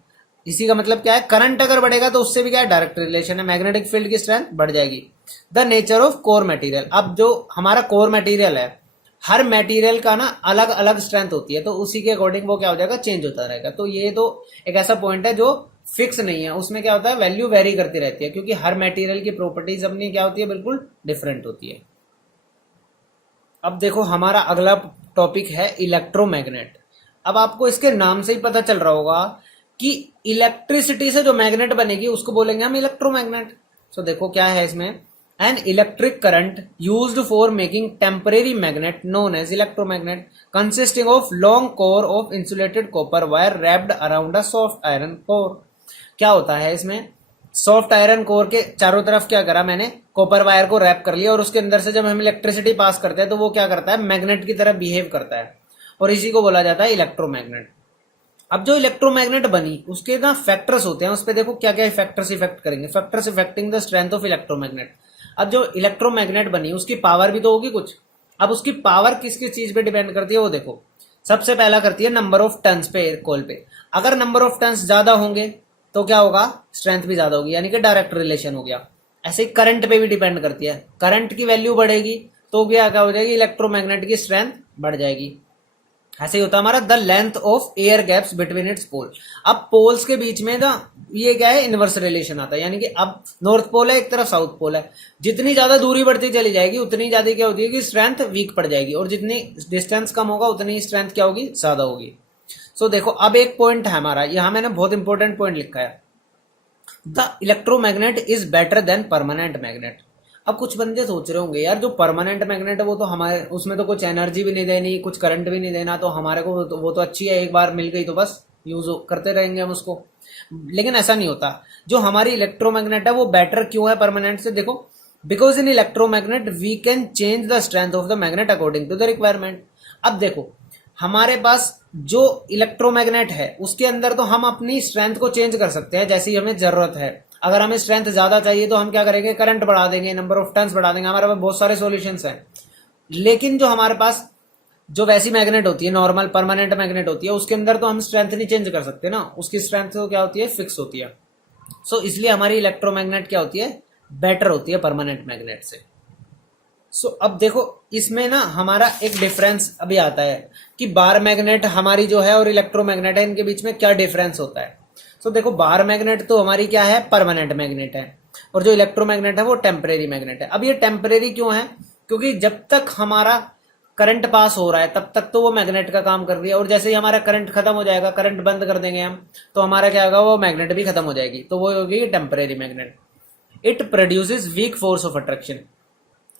इसी का मतलब क्या है, करंट अगर बढ़ेगा तो उससे भी क्या है, डायरेक्ट रिलेशन है, मैग्नेटिक फील्ड की स्ट्रेंथ बढ़ जाएगी। The nature of core material. अब जो हमारा कोर मटेरियल है, हर मटेरियल का ना अलग अलग स्ट्रेंथ होती है, तो उसी के अकॉर्डिंग वो क्या हो जाएगा, चेंज होता रहेगा। तो ये तो एक ऐसा पॉइंट है जो फिक्स नहीं है, उसमें क्या होता है, वैल्यू वेरी करती रहती है, क्योंकि हर मटेरियल की प्रॉपर्टीज अपनी क्या होती है, बिल्कुल डिफरेंट होती है। अब देखो हमारा अगला टॉपिक है इलेक्ट्रोमैग्नेट। अब आपको इसके नाम से ही पता चल रहा होगा कि इलेक्ट्रिसिटी से जो मैग्नेट बनेगी उसको बोलेंगे हम इलेक्ट्रोमैग्नेट। तो देखो क्या है इसमें, an electric current used for making temporary magnet known as electromagnet consisting of long core of insulated copper wire wrapped around a soft iron core. क्या होता है इसमें, सॉफ्ट आयरन कोर के चारों तरफ क्या करा मैंने, कॉपर वायर को रैप कर लिया, और उसके अंदर से जब हम इलेक्ट्रिसिटी पास करते हैं तो वो क्या करता है, मैग्नेट की तरह बिहेव करता है, और इसी को बोला जाता है इलेक्ट्रोमैग्नेट। अब जो इलेक्ट्रोमैग्नेट बनी उसके ना फैक्टर्स होते हैं, उस पर देखो क्या क्या फैक्टर्स इफेक्ट करेंगे, factors affecting the strength of electromagnet. अब जो इलेक्ट्रोमैग्नेट बनी उसकी पावर भी तो होगी कुछ। अब उसकी पावर किस किस चीज पे डिपेंड करती है, वो देखो सबसे पहला करती है नंबर ऑफ टर्न्स पे, कोल पे। अगर नंबर ऑफ टर्न्स ज्यादा होंगे तो क्या होगा, स्ट्रेंथ भी ज्यादा होगी, यानी कि डायरेक्ट रिलेशन हो गया। ऐसे ही करंट पे भी डिपेंड करती है, करंट की वैल्यू बढ़ेगी तो क्या हो जाएगी, इलेक्ट्रोमैग्नेट की स्ट्रेंथ बढ़ जाएगी। ऐसे ही होता है हमारा the length of air gaps between its pole. अब पोल्स के बीच में ना ये क्या है, इनवर्स रिलेशन आता है, यानी कि अब नॉर्थ पोल है एक तरफ, साउथ पोल है, जितनी ज्यादा दूरी बढ़ती चली जाएगी उतनी ज्यादा क्या होती है कि स्ट्रेंथ वीक पड़ जाएगी, और जितनी डिस्टेंस कम होगा उतनी स्ट्रेंथ क्या होगी, ज्यादा होगी। सो देखो अब एक पॉइंट है हमारा, यहां मैंने बहुत इंपॉर्टेंट पॉइंट लिखा है, the electromagnet is better than permanent magnet. अब कुछ बंदे सोच रहे होंगे यार जो परमानेंट मैग्नेट है वो तो हमारे, उसमें तो कुछ एनर्जी भी नहीं देनी, कुछ करंट भी नहीं देना, तो हमारे को वो तो अच्छी है, एक बार मिल गई तो बस यूज करते रहेंगे हम उसको। लेकिन ऐसा नहीं होता, जो हमारी इलेक्ट्रोमैग्नेट है वो बेटर क्यों है परमानेंट से, देखो because in electromagnet we can change the strength of the magnet according to the requirement. अब देखो हमारे पास जो इलेक्ट्रोमैग्नेट है उसके अंदर तो हम अपनी स्ट्रेंथ को चेंज कर सकते हैं जैसी हमें जरूरत है। अगर हमें स्ट्रेंथ ज्यादा चाहिए तो हम क्या करेंगे, करंट बढ़ा देंगे, नंबर ऑफ टर्न्स बढ़ा देंगे, हमारे पास बहुत सारे सॉल्यूशंस हैं। लेकिन जो हमारे पास जो वैसी मैग्नेट होती है, नॉर्मल परमानेंट मैग्नेट होती है, उसके अंदर तो हम स्ट्रेंथ नहीं चेंज कर सकते ना, उसकी स्ट्रेंथ तो क्या होती है, फिक्स होती है। सो इसलिए हमारी इलेक्ट्रोमैग्नेट क्या होती है, बेटर होती है परमानेंट मैग्नेट से। सो अब देखो इसमें ना हमारा एक डिफरेंस अभी आता है कि बार मैग्नेट हमारी जो है और इलेक्ट्रोमैग्नेट है, इनके बीच में क्या डिफरेंस होता है। सो देखो बार मैग्नेट तो हमारी क्या है, परमानेंट मैग्नेट है, और जो इलेक्ट्रोमैग्नेट है वो टेम्परेरी मैग्नेट है। अब ये टेम्परेरी क्यों है, क्योंकि जब तक हमारा करंट पास हो रहा है तब तक तो वो मैग्नेट का काम कर रही है, और जैसे ही हमारा करंट खत्म हो जाएगा, करंट बंद कर देंगे हम, तो हमारा क्या होगा, वो मैग्नेट भी खत्म हो जाएगी, तो वो होगी temporary magnet. It produces weak force of attraction.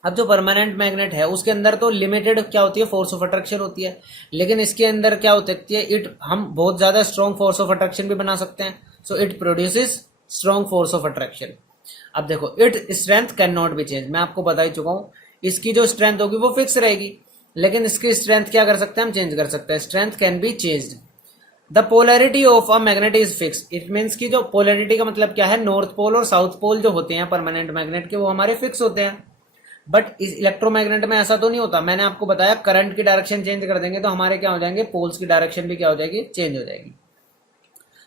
अब जो परमानेंट मैग्नेट है उसके अंदर तो लिमिटेड क्या होती है, फोर्स ऑफ अट्रैक्शन होती है, लेकिन इसके अंदर क्या हो सकती है, इट हम बहुत ज्यादा स्ट्रॉन्ग फोर्स ऑफ अट्रैक्शन भी बना सकते हैं। So it produces strong force of attraction. अब देखो it strength can not be change, मैं आपको बता ही चुका हूं, इसकी जो स्ट्रेंथ होगी वो फिक्स रहेगी, लेकिन इसकी स्ट्रेंथ क्या कर सकते हैं, हम चेंज कर सकते हैं। Strength can be changed. The polarity of a magnet is fix, it means की जो पोलैरिटी का मतलब क्या है, नॉर्थ पोल और साउथ पोल जो होते हैं परमानेंट मैग्नेट के वो हमारे फिक्स होते हैं। बट इस इलेक्ट्रोमैग्नेट में ऐसा तो नहीं होता, मैंने आपको बताया करंट की डायरेक्शन चेंज कर देंगे तो हमारे क्या हो जाएंगे, पोल्स की डायरेक्शन भी क्या हो जाएगी, चेंज हो जाएगी।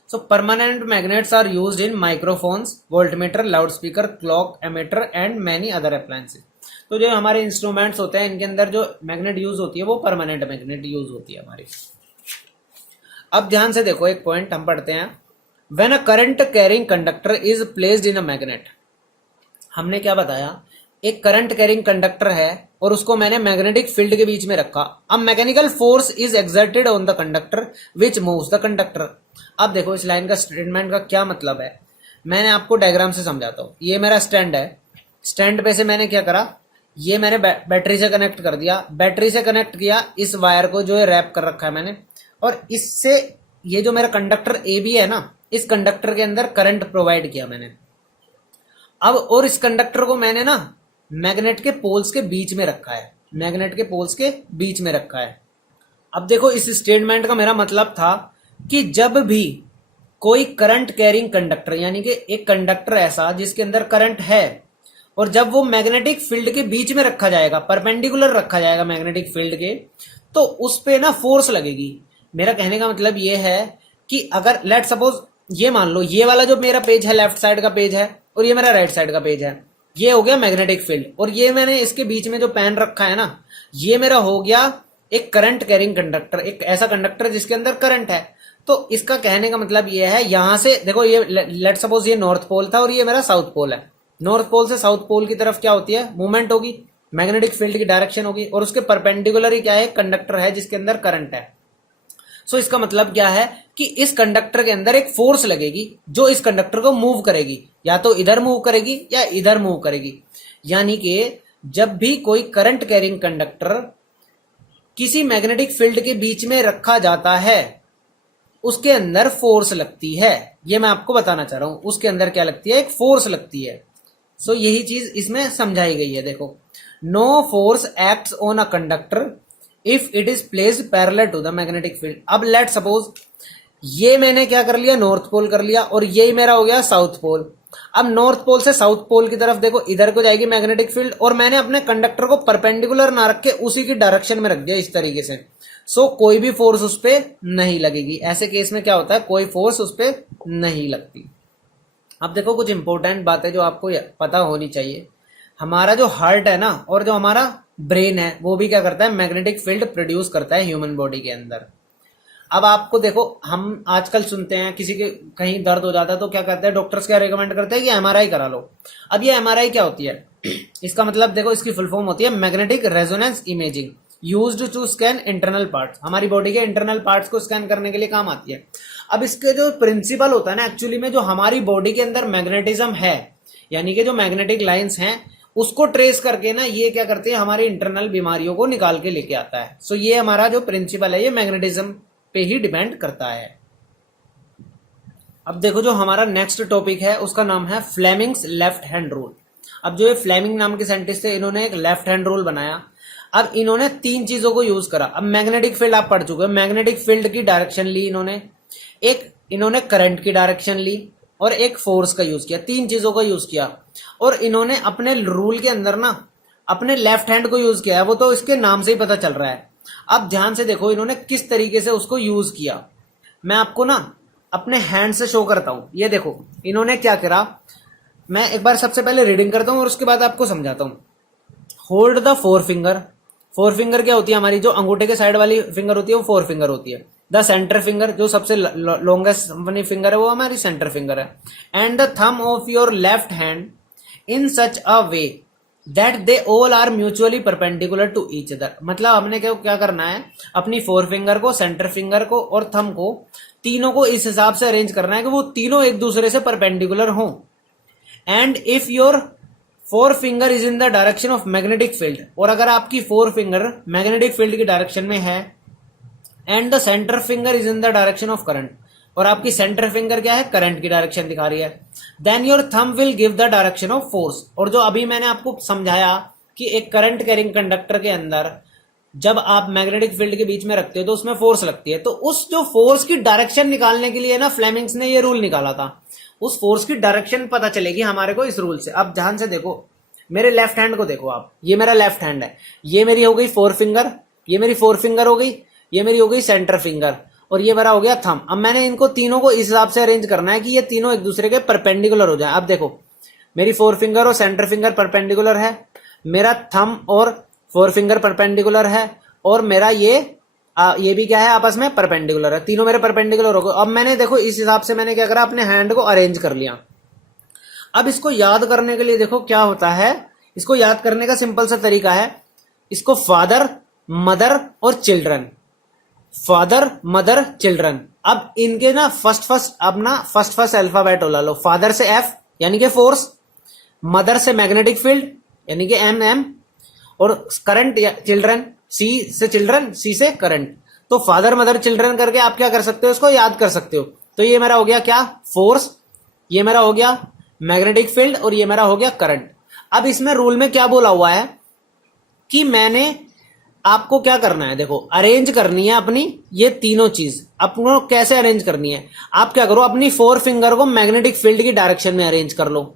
So permanent magnets are used in microphones, voltmeter, loud speaker, clock, ammeter and many other appliances. तो जो हमारे इंस्ट्रूमेंट्स होते हैं इनके अंदर जो मैग्नेट यूज होती है वो परमानेंट मैग्नेट यूज होती है हमारी। अब ध्यान से देखो एक पॉइंट हम पढ़ते हैं, when a current carrying conductor is placed in a magnet. हमने क्या बताया, एक करंट कैरिंग कंडक्टर है और उसको मैंने मैग्नेटिक फील्ड के बीच में रखा। अब mechanical force is exerted on the conductor which moves the conductor. अब देखो इस लाइन का स्टेटमेंट का क्या मतलब है, मैंने आपको डायग्राम से समझाता हूं। ये मेरा स्टैंड है, स्टैंड पे से मैंने क्या करा, ये मैंने बैटरी से कनेक्ट कर दिया, बैटरी से कनेक्ट किया इस वायर को जो है रैप कर रखा है मैंने, और इससे ये जो मेरा कंडक्टर ए बी है ना, इस कंडक्टर के अंदर करंट प्रोवाइड किया मैंने। अब और इस कंडक्टर को मैंने ना मैग्नेट के पोल्स के बीच में रखा है, मैग्नेट के पोल्स के बीच में रखा है। अब देखो इस स्टेटमेंट का मेरा मतलब था कि जब भी कोई करंट कैरिंग कंडक्टर, यानी कि एक कंडक्टर ऐसा जिसके अंदर करंट है, और जब वो मैग्नेटिक फील्ड के बीच में रखा जाएगा, परपेंडिकुलर रखा जाएगा मैग्नेटिक फील्ड के, तो उस पे ना फोर्स लगेगी। मेरा कहने का मतलब ये है कि अगर लेट सपोज ये मान लो ये वाला जो मेरा पेज है लेफ्ट साइड का पेज है और ये मेरा राइट साइड का पेज है, ये हो गया मैग्नेटिक फील्ड, और ये मैंने इसके बीच में जो पेन रखा है ना, ये मेरा हो गया एक करंट कैरिंग कंडक्टर, एक ऐसा कंडक्टर जिसके अंदर करंट है। तो इसका कहने का मतलब ये है, यहां से देखो ये लेट सपोज ये नॉर्थ पोल था और ये मेरा साउथ पोल है, नॉर्थ पोल से साउथ पोल की तरफ क्या होती है, मूवमेंट होगी, मैग्नेटिक फील्ड की डायरेक्शन होगी, और उसके परपेंडिकुलर ही क्या है, कंडक्टर है जिसके अंदर करंट है। सो इसका मतलब क्या है कि इस कंडक्टर के अंदर एक फोर्स लगेगी जो इस कंडक्टर को मूव करेगी, या तो इधर मूव करेगी या इधर मूव करेगी। यानी कि जब भी कोई करंट कैरिंग कंडक्टर किसी मैग्नेटिक फील्ड के बीच में रखा जाता है उसके अंदर फोर्स लगती है, ये मैं आपको बताना चाह रहा हूं, उसके अंदर क्या लगती है, एक फोर्स लगती है। सो यही चीज इसमें समझाई गई है। देखो, no force acts on a conductor if it is placed parallel to the magnetic field. अब लेट सपोज ये मैंने क्या कर लिया, नॉर्थ पोल कर लिया, और ये मेरा हो गया साउथ पोल। अब नॉर्थ पोल से साउथ पोल की तरफ देखो इधर को जाएगी मैग्नेटिक फील्ड, और मैंने अपने कंडक्टर को परपेंडिकुलर ना रख के उसी की डायरेक्शन में रख दिया इस तरीके से। सो कोई भी फोर्स उस पर नहीं लगेगी। ऐसे केस में क्या होता है, कोई फोर्स उस पर नहीं लगती। अब देखो कुछ इंपॉर्टेंट बातें जो आपको पता होनी चाहिए। हमारा जो हार्ट है ना और जो हमारा ब्रेन है वो भी क्या करता है, मैग्नेटिक फील्ड प्रोड्यूस करता है ह्यूमन बॉडी के अंदर। अब आपको देखो, हम आजकल सुनते हैं किसी के कहीं दर्द हो जाता है तो क्या कहते हैं डॉक्टर्स, क्या रिकमेंड करते हैं कि एमआरआई करा लो। अब ये एमआरआई क्या होती है, इसका मतलब देखो इसकी फुल फॉर्म होती है magnetic resonance imaging, used to scan internal parts. हमारी बॉडी के इंटरनल पार्ट्स को स्कैन करने के लिए काम आती है। अब इसके जो प्रिंसिपल होता है ना, एक्चुअली में जो हमारी बॉडी के अंदर मैग्नेटिज्म है, यानी कि जो मैग्नेटिक लाइंस हैं उसको ट्रेस करके ना ये क्या करते हैं, हमारी इंटरनल बीमारियों को निकाल के लेके आता है। सो ये हमारा जो प्रिंसिपल है ये मैग्नेटिज्म पे ही डिपेंड करता है। अब देखो जो हमारा नेक्स्ट टॉपिक है उसका नाम है फ्लेमिंग्स लेफ्ट हैंड रूल। अब जो ये फ्लेमिंग नाम के साइंटिस्ट थे इन्होंने एक लेफ्ट हैंड रूल बनाया। अब इन्होंने तीन चीजों को यूज करा। अब मैग्नेटिक फील्ड आप पढ़ चुके हैं, मैग्नेटिक फील्ड की डायरेक्शन ली इन्होंने, एक इन्होंने करंट की डायरेक्शन ली और एक फोर्स का यूज किया। तीन चीजों का यूज किया और इन्होंने अपने रूल के अंदर ना अपने लेफ्ट हैंड को यूज किया है, वो तो इसके नाम से ही पता चल रहा है। अब ध्यान से देखो इन्होंने किस तरीके से उसको यूज किया, मैं आपको ना अपने हैंड से शो करता हूं। ये देखो इन्होंने क्या करा, मैं एक बार सबसे पहले रीडिंग करता हूं और उसके बाद आपको समझाता हूं। Hold the four finger. Four finger क्या होती है, हमारी जो अंगूठे के साइड वाली फिंगर होती है वो फोर फिंगर होती है। द सेंटर फिंगर, जो सबसे लॉन्गेस्ट अपनी फिंगर है वो हमारी सेंटर फिंगर है। And the thumb of your left hand in such a way that they all are mutually perpendicular to each other. मतलब हमने क्या करना है, अपनी फोर फिंगर को, सेंटर फिंगर को और थंब को, तीनों को इस हिसाब से अरेंज करना है कि वो तीनों एक दूसरे से परपेंडिकुलर हों। And if your four finger is in the direction of magnetic field, और अगर आपकी फोर फिंगर मैग्नेटिक फील्ड की डायरेक्शन में है, and the centre finger is in the direction of current, और आपकी सेंटर फिंगर क्या है, करंट की डायरेक्शन दिखा रही है, then your thumb will give the direction of force. और जो अभी मैंने आपको समझाया कि एक करंट कैरिंग कंडक्टर के अंदर जब आप मैग्नेटिक फील्ड के बीच में रखते हो तो उसमें फोर्स लगती है, तो उस जो फोर्स की डायरेक्शन निकालने के लिए ना फ्लेमिंग्स ने ये रूल निकाला था। उस फोर्स की डायरेक्शन पता चलेगी हमारे को इस रूल से। अब ध्यान से देखो, मेरे लेफ्ट हैंड को देखो आप, ये मेरा लेफ्ट हैंड है, ये मेरी हो गई फोर फिंगर, ये मेरी फोर फिंगर हो गई, ये मेरी हो गई सेंटर फिंगर, और ये मेरा हो गया थंब। अब मैंने इनको तीनों को इस हिसाब से अरेंज करना है कि ये तीनों एक दूसरे के परपेंडिकुलर हो जाए। अब देखो, मेरी फोर फिंगर और सेंटर फिंगर परपेंडिकुलर है, मेरा थंब और फोर फिंगर परपेंडिकुलर है, और मेरा ये भी क्या है, आपस में परपेंडिकुलर है, तीनों मेरे परपेंडिकुलर हो गए। अब मैंने देखो इस हिसाब से मैंने क्या करा, अपने हैंड को अरेंज कर लिया। अब इसको याद करने के लिए देखो क्या होता है, इसको याद करने का सिंपल सा तरीका है, इसको फादर, मदर और चिल्ड्रन, फादर, मदर, चिल्ड्रन। अब इनके ना फर्स्ट अल्फाबेट ला लो। फादर से एफ यानी कि फोर्स, मदर से मैग्नेटिक फील्ड यानी कि एम एम, और करंट या चिल्ड्रन, सी से चिल्ड्रन, सी से करंट। तो फादर, मदर, चिल्ड्रन करके आप क्या कर सकते हो, इसको याद कर सकते हो। तो ये मेरा हो गया क्या, फोर्स, ये मेरा हो गया मैग्नेटिक फील्ड, और ये मेरा हो गया करंट। अब इसमें रूल में क्या बोला हुआ है कि मैंने आपको क्या करना है, देखो अरेंज करनी है अपनी ये तीनों चीज। आपको कैसे अरेंज करनी है, आप क्या करो, अपनी फोर फिंगर को मैग्नेटिक फील्ड की डायरेक्शन में अरेंज कर लो।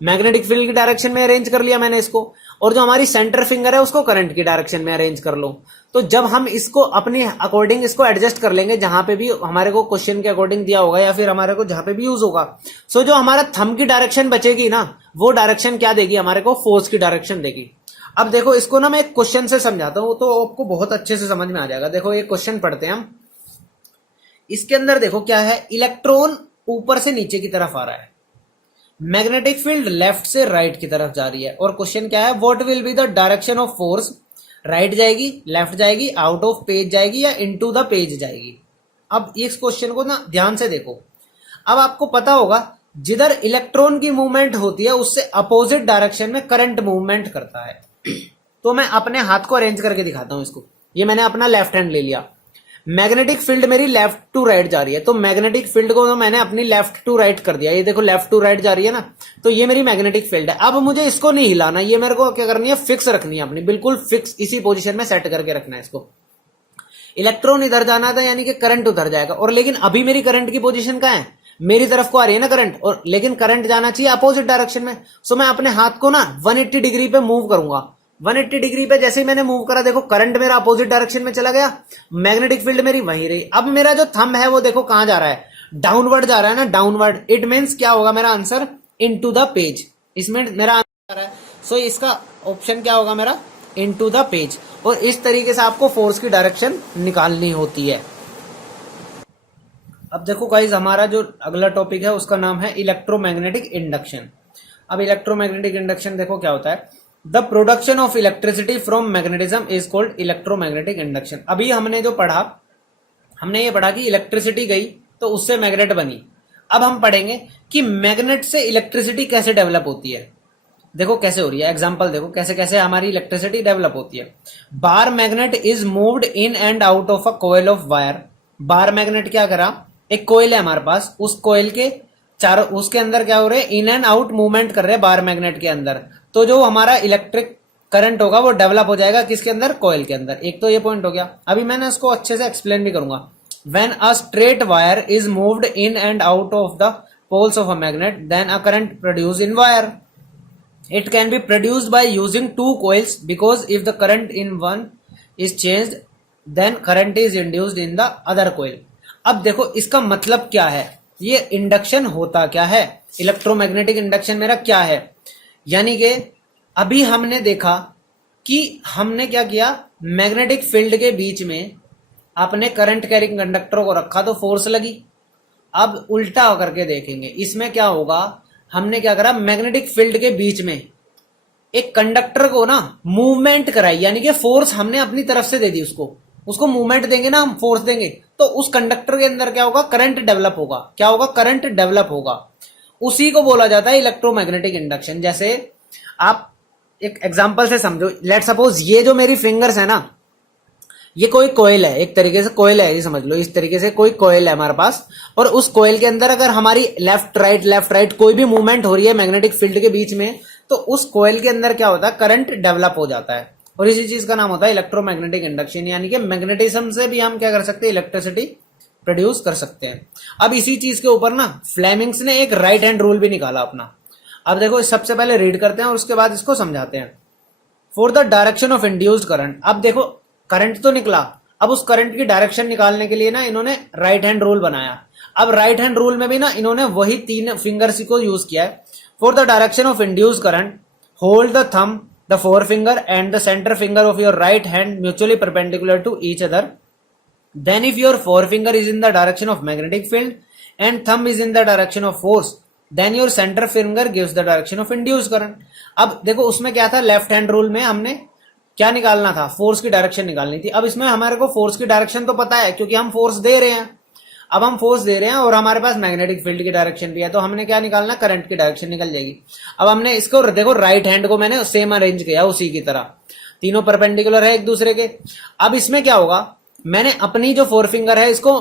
मैग्नेटिक फील्ड की डायरेक्शन में अरेंज कर लिया मैंने इसको, और जो हमारी सेंटर फिंगर है उसको करंट की डायरेक्शन में अरेंज कर लो। तो जब हम इसको अपने अकॉर्डिंग इसको एडजस्ट कर लेंगे, जहां पे भी हमारे को क्वेश्चन के अकॉर्डिंग दिया होगा या फिर हमारे को जहां पे भी यूज होगा, सो जो हमारा थंब की डायरेक्शन बचेगी ना, वो डायरेक्शन क्या देगी, हमारे को फोर्स की डायरेक्शन देगी। अब देखो इसको ना मैं एक क्वेश्चन से समझाता हूं तो आपको बहुत अच्छे से समझ में आ जाएगा। देखो एक क्वेश्चन पढ़ते हैं हम, इसके अंदर देखो क्या है, इलेक्ट्रॉन ऊपर से नीचे की तरफ आ रहा है, मैग्नेटिक फील्ड लेफ्ट से राइट की तरफ जा रही है, और क्वेश्चन क्या है, what will be the direction of force, right जाएगी, लेफ्ट जाएगी, आउट ऑफ पेज जाएगी, या इनटू द पेज जाएगी। अब इस क्वेश्चन को ना ध्यान से देखो। अब आपको पता होगा जिधर इलेक्ट्रॉन की मूवमेंट होती है उससे अपोजिट डायरेक्शन में करंट मूवमेंट करता है। तो मैं अपने हाथ को अरेंज करके दिखाता हूं इसको। ये मैंने अपना लेफ्ट हैंड ले लिया, मैग्नेटिक फील्ड मेरी लेफ्ट टू राइट जा रही है, तो मैग्नेटिक फील्ड को तो मैंने अपनी लेफ्ट टू राइट कर दिया। ये देखो लेफ्ट टू राइट जा रही है ना, तो ये मेरी मैग्नेटिक फील्ड है। अब मुझे इसको नहीं हिलाना, ये मेरे को क्या करनी है, फिक्स रखनी है अपनी, बिल्कुल फिक्स इसी पोजीशन में सेट करके रखना है इसको। इलेक्ट्रॉन इधर जाना था यानी कि करंट उधर जाएगा, और लेकिन अभी मेरी करंट की पोजीशन कहां है, मेरी तरफ को आ रही है ना करंट, और लेकिन करंट जाना चाहिए अपोजिट डायरेक्शन में। सो मैं अपने हाथ को ना 180 डिग्री पे मूव करूंगा। 180 डिग्री पे जैसे ही मैंने मूव करा, देखो करंट मेरा अपोजिट डायरेक्शन में चला गया, मैग्नेटिक फील्ड मेरी वहीं रही। अब मेरा जो थंब है वो देखो कहां जा रहा है, डाउनवर्ड जा रहा है ना, डाउनवर्ड। इट मीन्स क्या होगा मेरा आंसर, इनटू द पेज। इसमें मेरा आंसर आ रहा है, सो इसका ऑप्शन क्या होगा मेरा, इनटू द पेज। और इस तरीके से आपको फोर्स की डायरेक्शन निकालनी होती है। अब देखो गाइज, हमारा जो अगला टॉपिक है उसका नाम है इलेक्ट्रोमैग्नेटिक इंडक्शन। अब इलेक्ट्रोमैग्नेटिक इंडक्शन देखो क्या होता है, the production of electricity from magnetism is called electromagnetic induction. अभी हमने जो पढ़ा, हमने ये पढ़ा कि इलेक्ट्रिसिटी गई तो उससे मैग्नेट बनी। अब हम पढ़ेंगे कि मैग्नेट से इलेक्ट्रिसिटी कैसे डेवलप होती है। देखो कैसे हो रही है, एग्जांपल देखो कैसे कैसे हमारी इलेक्ट्रिसिटी डेवलप होती है। Bar magnet is moved in and out of a coil of wire. Bar magnet क्या करा, एक कोयल है हमारे पास, उस कोयल के चारों, उसके अंदर क्या हो रहे हैं, इन एंड आउट मूवमेंट कर रहे हैं बार मैग्नेट के अंदर। तो जो हमारा इलेक्ट्रिक करंट होगा वो डेवलप हो जाएगा किसके अंदर, कोयल के अंदर। एक तो ये पॉइंट हो गया। अभी मैंने इसको अच्छे से एक्सप्लेन भी करूंगा। When a straight wire is moved in and out of the poles of a magnet, then a current produce in wire. It can be produced by using two coils, because if the current in one is changed, then current is induced in the other coil। अब देखो इसका मतलब क्या है, ये इंडक्शन होता क्या है, इलेक्ट्रोमैग्नेटिक इंडक्शन मेरा क्या है। यानी कि अभी हमने देखा कि हमने क्या किया, मैग्नेटिक फील्ड के बीच में आपने करंट कैरिंग कंडक्टर को रखा तो फोर्स लगी। अब उल्टा होकर के देखेंगे, इसमें क्या होगा, हमने क्या करा, मैग्नेटिक फील्ड के बीच में एक कंडक्टर को ना मूवमेंट कराई, यानी कि फोर्स हमने अपनी तरफ से दे दी उसको। उसको मूवमेंट देंगे ना हम, फोर्स देंगे, तो उस कंडक्टर के अंदर क्या होगा, करंट डेवलप होगा। क्या होगा, करंट डेवलप होगा। उसी को बोला जाता है इलेक्ट्रोमैग्नेटिक इंडक्शन। जैसे आप एक एग्जांपल से समझो, लेट सपोज ये जो मेरी फिंगर्स है ना, ये कोई कोयल है, एक तरीके से कोयल है, ये समझ लो, इस तरीके से कोई कोयल है हमारे पास, और उस कोयल के अंदर अगर हमारी लेफ्ट राइट कोई भी मूवमेंट हो रही है मैग्नेटिक फील्ड के बीच में, तो उस कोयल के अंदर क्या होता है, करंट डेवलप हो जाता है, और इसी चीज का नाम होता है इलेक्ट्रोमैग्नेटिक इंडक्शन, यानी कि मैग्नेटिज्म से भी हम क्या कर सकते हैं, इलेक्ट्रिसिटी प्रोड्यूस कर सकते हैं। अब इसी चीज के ऊपर ना फ्लेमिंग्स ने एक राइट हैंड रूल भी निकाला अपना। अब देखो सबसे पहले रीड करते हैं और उसके बाद इसको समझाते हैं। For the direction of induced current, अब देखो करंट तो निकला, अब उस करंट की डायरेक्शन निकालने के लिए ना इन्होंने राइट हैंड रूल बनाया। अब राइट हैंड रूल में भी ना इन्होंने वही 3 फिंगर्स को यूज किया है। For the direction of induced current, hold the thumb, the forefinger and the centre finger of your right hand mutually perpendicular to each other. Then if your forefinger is in the direction of magnetic field and thumb is in the direction of force, then your center finger gives the direction of induced current. अब देखो उसमें क्या था, लेफ्ट हैंड रूल में हमने क्या निकालना था, फोर्स की डायरेक्शन निकालनी थी। अब इसमें हमारे को फोर्स की डायरेक्शन तो पता है क्योंकि हम फोर्स दे रहे हैं। अब हम फोर्स दे रहे हैं और हमारे पास मैग्नेटिक फील्ड की डायरेक्शन भी है, तो हमने क्या निकालना, करंट की डायरेक्शन निकल जाएगी। अब हमने इसको देखो राइट हैंड को मैंने सेम अरेंज किया उसी की तरह, तीनों परपेंडिकुलर है एक दूसरे के। अब इसमें क्या होगा, मैंने अपनी जो फोरफिंगर है इसको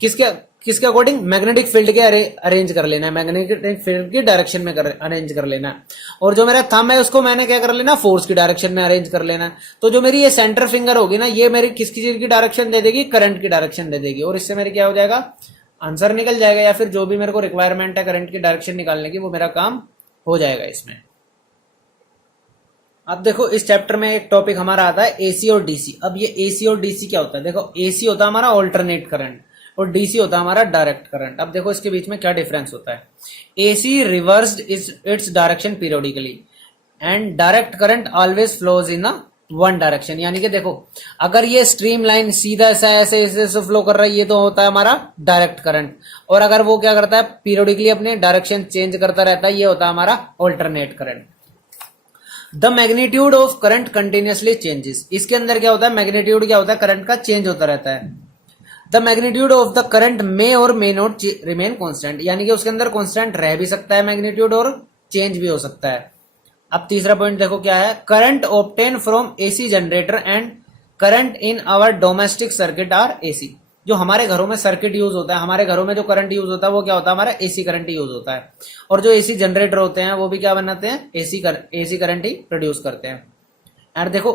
किसके अकॉर्डिंग, मैग्नेटिक फील्ड के अरेंज कर लेना है, मैग्नेटिक फील्ड की डायरेक्शन में अरेंज कर लेना है। और जो मेरा थंब है उसको मैंने क्या कर लेना, फोर्स की डायरेक्शन में अरेंज कर लेना है। तो जो मेरी ये सेंटर फिंगर होगी ना, ये मेरी किसकी चीज की डायरेक्शन दे देगी, करंट की डायरेक्शन दे देगी, और इससे मेरे क्या हो जाएगा, आंसर निकल जाएगा, या फिर जो भी मेरे को रिक्वायरमेंट है करंट की डायरेक्शन निकालने की, वो मेरा काम हो जाएगा इसमें। अब देखो इस चैप्टर में एक टॉपिक हमारा आता है एसी और डीसी। अब ये एसी और डीसी क्या होता है, देखो एसी होता है हमारा ऑल्टरनेट करंट और डीसी होता है हमारा डायरेक्ट करंट। अब देखो इसके बीच में क्या डिफरेंस होता है। AC reversed its direction periodically and direct current always flows in one direction. यानी कि देखो अगर ये स्ट्रीम लाइन सीधा ऐसे ऐसे फ्लो कर रहा है, ये तो होता है हमारा डायरेक्ट करंट, और अगर वो क्या करता है, पीरियोडिकली अपने डायरेक्शन चेंज करता रहता है, ये होता है हमारा alternate current. The magnitude of current continuously changes, इसके अंदर क्या होता है, मैग्नीट्यूड क्या होता है, करंट का चेंज होता रहता है। The magnitude of the current may और मे नॉट रिमेन कांस्टेंट, यानी कि उसके अंदर कांस्टेंट रह भी सकता है मैग्नीट्यूड और चेंज भी हो सकता है। अब तीसरा पॉइंट देखो क्या है, current obtain from AC generator and current in our domestic circuit are AC. जो हमारे घरों में सर्किट यूज होता है, हमारे घरों में जो करंट यूज होता है वो क्या होता है, हमारा एसी करंट यूज होता है। और जो एसी जनरेटर होते हैं वो भी क्या बनाते हैं, एसी करंट ही प्रोड्यूस करते हैं। एंड देखो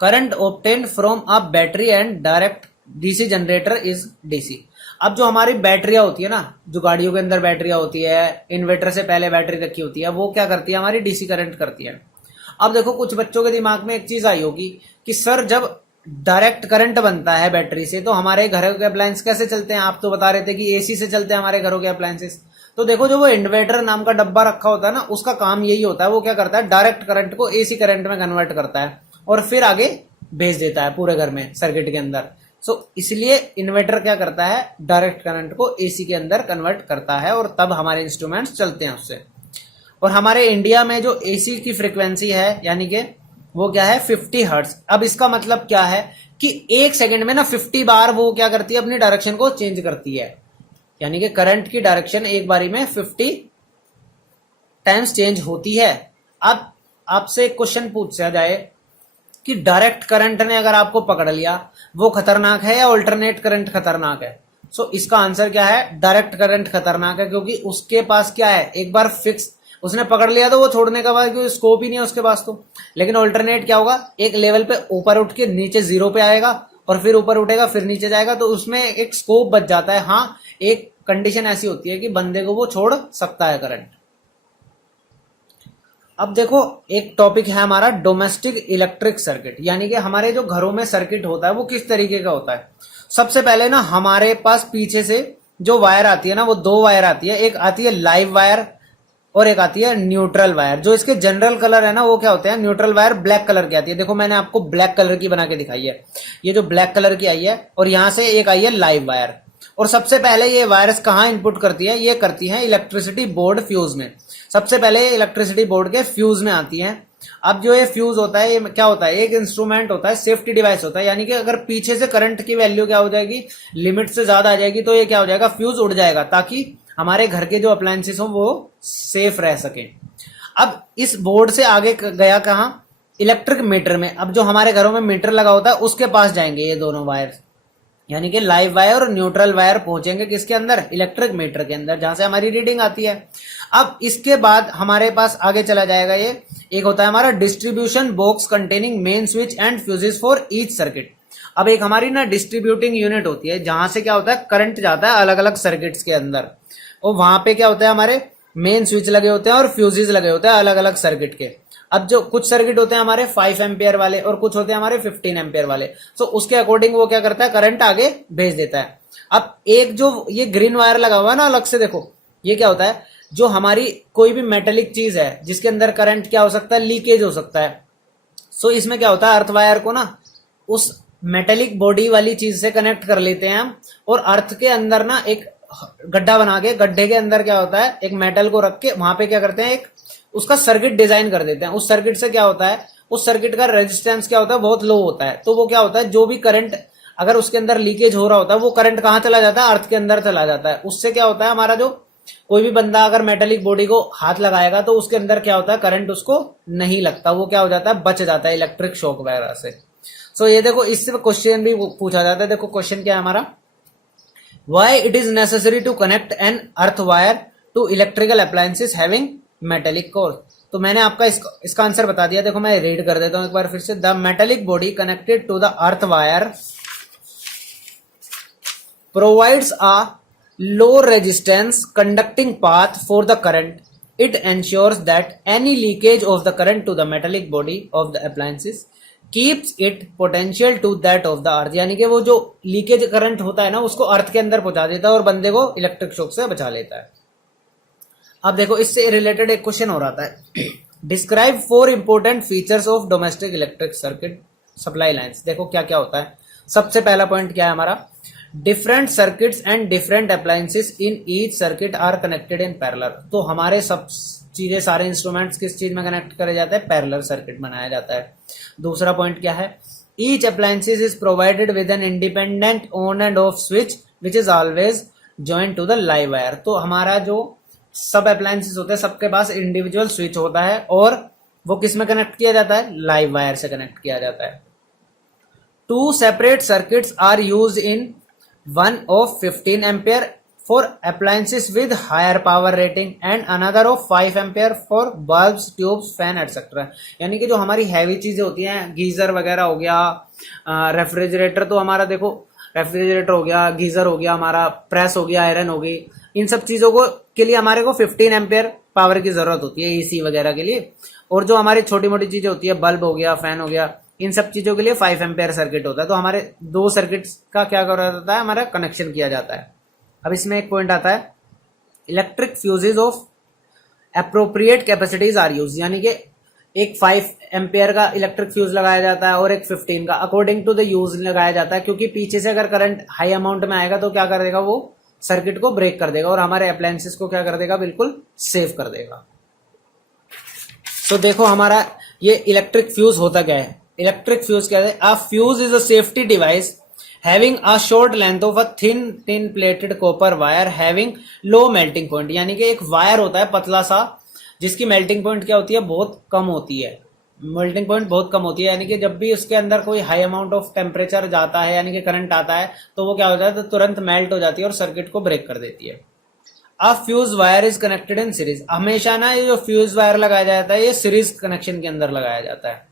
current obtain from a battery and direct DC generator is DC. अब जो हमारी बैटरियां होती है ना, जो गाड़ियों के अंदर बैटरियां होती है, इन्वर्टर से पहले बैटरी रखी होती है, वो क्या करती है, हमारी डीसी करंट करती है। अब देखो कुछ बच्चों के दिमाग में एक चीज आई होगी कि सर जब डायरेक्ट करंट बनता है बैटरी से तो हमारे घरों के अप्लायंस कैसे चलते हैं, आप तो बता रहे थे कि एसी से चलते हैं हमारे घरों के अप्लायंसेस। तो देखो जो वो इन्वर्टर नाम का डब्बा रखा होता है ना, उसका काम यही होता है, वो क्या करता है, डायरेक्ट करंट को एसी करंट में कन्वर्ट करता है और फिर आगे भेज देता है पूरे घर में सर्किट के अंदर। सो इसलिए इन्वर्टर क्या करता है, डायरेक्ट करंट को एसी के अंदर कन्वर्ट करता है और तब हमारे इंस्ट्रूमेंट्स चलते हैं उससे। और हमारे इंडिया में जो एसी की फ्रीक्वेंसी है यानी कि वो क्या है, 50 हर्ट्ज। अब इसका मतलब क्या है कि एक सेकंड में ना 50 बार वो क्या करती है, अपनी डायरेक्शन को चेंज करती है। यानी कि करंट की डायरेक्शन एक बारी में 50 टाइम्स चेंज होती है। अब आपसे एक क्वेश्चन पूछा जाए कि डायरेक्ट करंट ने अगर आपको पकड़ लिया, वो खतरनाक है या अल्टरनेट करंट खतरनाक है? सो इसका आंसर क्या है, डायरेक्ट करंट खतरनाक है, क्योंकि उसके पास क्या है, एक बार फिक्स उसने पकड़ लिया तो वो छोड़ने का बाद कोई स्कोप ही नहीं है उसके पास तो। लेकिन अल्टरनेट क्या होगा, एक लेवल पे ऊपर उठ के नीचे जीरो पे आएगा और फिर ऊपर उठेगा फिर नीचे जाएगा, तो उसमें एक स्कोप बच जाता है। हाँ, एक कंडीशन ऐसी होती है कि बंदे को वो छोड़ सकता है करंट। अब देखो एक टॉपिक है हमारा डोमेस्टिक इलेक्ट्रिक सर्किट, यानी कि हमारे जो घरों में सर्किट होता है वो किस तरीके का होता है। सबसे पहले ना हमारे पास पीछे से जो वायर आती है ना, वो 2 वायर आती है, एक आती है लाइव वायर और एक आती है न्यूट्रल वायर। जो इसके जनरल कलर है ना वो क्या होते हैं, न्यूट्रल वायर ब्लैक कलर की आती है। देखो मैंने आपको ब्लैक कलर की बना के दिखाई है, ये जो ब्लैक कलर की आई है, और यहां से एक आई है लाइव वायर। और सबसे पहले ये वायर्स कहाँ इनपुट करती है, ये करती है इलेक्ट्रिसिटी बोर्ड फ्यूज में। सबसे पहले इलेक्ट्रिसिटी बोर्ड के फ्यूज में आती है। अब जो ये फ्यूज होता है, ये क्या होता है, एक इंस्ट्रूमेंट होता है, सेफ्टी डिवाइस होता है। यानी कि अगर पीछे से करंट की वैल्यू क्या हो जाएगी, लिमिट से ज्यादा आ जाएगी, तो ये क्या हो जाएगा, फ्यूज उड़ जाएगा, ताकि हमारे घर के जो अप्लायंसेस हो वो सेफ रह सके। अब इस बोर्ड से आगे गया कहाँ, इलेक्ट्रिक मीटर में। अब जो हमारे घरों में मीटर लगा होता है उसके पास जाएंगे ये दोनों वायर, यानी कि लाइव वायर और न्यूट्रल वायर पहुंचेंगे किसके अंदर, इलेक्ट्रिक मीटर के अंदर, जहां से हमारी रीडिंग आती है। अब इसके बाद हमारे पास आगे चला जाएगा ये, एक होता है हमारा distribution box containing main switch and fuses for each circuit. अब एक हमारी ना डिस्ट्रीब्यूटिंग यूनिट होती है, जहां से क्या होता है करंट जाता है अलग अलग सर्किट्स के अंदर, और वहां पे क्या होता है हमारे मेन स्विच लगे होते हैं और फ्यूजेस लगे होते हैं अलग अलग सर्किट के। अब जो कुछ सर्किट होते हैं हमारे 5 एम्पियर वाले और कुछ होते हैं हमारे 15 एम्पियर वाले, तो उसके अकॉर्डिंग वो क्या करता है, करंट आगे भेज देता है। अब एक जो ये ग्रीन वायर लगा हुआ है ना अलग से, देखो ये क्या होता है, जो हमारी कोई भी मेटेलिक चीज है जिसके अंदर करंट क्या हो सकता है, लीकेज हो सकता है। सो इसमें क्या होता है, अर्थ वायर को ना उस मेटेलिक बॉडी वाली चीज से कनेक्ट कर लेते हैं हम, और अर्थ के अंदर ना एक गड्ढा बना के, गड्ढे के अंदर क्या होता है एक मेटल को रख के वहां पे क्या करते हैं एक उसका सर्किट डिजाइन कर देते हैं। उस सर्किट से क्या होता है, उस सर्किट का रेजिस्टेंस क्या होता है, बहुत लो होता है। तो वो क्या होता है, जो भी करंट अगर उसके अंदर लीकेज हो रहा होता है वो करंट कहां चला जाता है, अर्थ के अंदर चला जाता है। उससे क्या होता है, हमारा जो कोई भी बंदा अगर मेटेलिक बॉडी को हाथ लगाएगा तो उसके अंदर क्या होता है, करंट उसको नहीं लगता, वो क्या हो जाता है, बच जाता है इलेक्ट्रिक शॉक वगैरह से। सो ये देखो इससे क्वेश्चन भी पूछा जाता है। देखो क्वेश्चन क्या है हमारा, why it is necessary to connect an earth wire to electrical appliances having metallic core. तो मैंने आपका इसका आंसर बता दिया। देखो मैं रीड कर देता हूं एक बार फिर से, the metallic body connected to the earth wire provides a low resistance conducting path for the current. It ensures that any leakage of the current to the metallic body of the appliances keeps it potential to that of the earth। यानी कि वो जो लीकेज करंट होता है ना उसको अर्थ के अंदर पहुंचा देता है और बंदे को इलेक्ट्रिक शॉक से बचा लेता है। अब देखो इससे रिलेटेड एक क्वेश्चन हो रहा था, describe 4 important features of domestic electric circuit supply lines. देखो क्या क्या होता है। सबसे पहला पॉइंट क्या है हमारा, different circuits and different appliances in each circuit are connected in parallel. तो हमारे सब चीजें सारे इंस्ट्रूमेंट्स किस चीज में कनेक्ट करे जाते हैं, पैरेलल सर्किट बनाया जाता है। दूसरा पॉइंट क्या है, each appliances is provided with an independent on and off switch which is always joint to the live wire. तो हमारा जो सब अप्लायंसेस होते हैं सबके पास इंडिविजुअल स्विच होता है और वो किस में कनेक्ट किया जाता है, लाइव वायर से कनेक्ट किया जाता है। 2 separate circuits are used in one of 15 ampere for appliances with higher power rating and another of 5 ampere for bulbs, tubes, fan etc। यानी कि जो हमारी हैवी चीजें होती हैं, गीजर वगैरह हो गया, रेफ्रिजरेटर, तो हमारा देखो रेफ्रिजरेटर हो गया, गीजर हो गया, हमारा प्रेस हो गया, आयरन हो गई, इन सब चीजों को के लिए हमारे को 15 एम्पेयर पावर की जरूरत होती है एसी वगैरह के लिए। और जो हमारी छोटी मोटी चीजें होती है, बल्ब हो गया, फैन हो गया, इन सब चीजों के लिए 5 एम्पेयर सर्किट होता है। तो हमारे 2 सर्किट्स का क्या करा जाता है, हमारा कनेक्शन किया जाता है। अब इसमें एक पॉइंट आता है, electric fuses of appropriate capacities are use. यानी कि एक 5 एम्पेयर का इलेक्ट्रिक फ्यूज लगाया जाता है और एक 15 का, अकॉर्डिंग टू द यूज लगाया जाता है, क्योंकि पीछे से अगर करंट हाई अमाउंट में आएगा तो क्या कर देगा, वो सर्किट को ब्रेक कर देगा और हमारे अप्लायंसेस को क्या कर देगा, बिल्कुल सेव कर देगा। तो देखो हमारा ये इलेक्ट्रिक फ्यूज होता क्या है। इलेक्ट्रिक फ्यूज क्या है, अ fuse is a safety device having a short length of a thin plated copper wire having low melting point. यानी कि एक वायर होता है पतला सा जिसकी मेल्टिंग पॉइंट क्या होती है, बहुत कम होती है, मेल्टिंग पॉइंट बहुत कम होती है। यानी कि जब भी उसके अंदर कोई हाई अमाउंट ऑफ टेम्परेचर जाता है, यानी कि करंट आता है, तो वो क्या होता है, तो तुरंत मेल्ट हो जाती है और सर्किट को ब्रेक कर देती है। अब fuse wire is connected in series. हमेशा ना ये जो फ्यूज वायर लगाया जाता है ये सीरीज कनेक्शन के अंदर लगाया जाता है।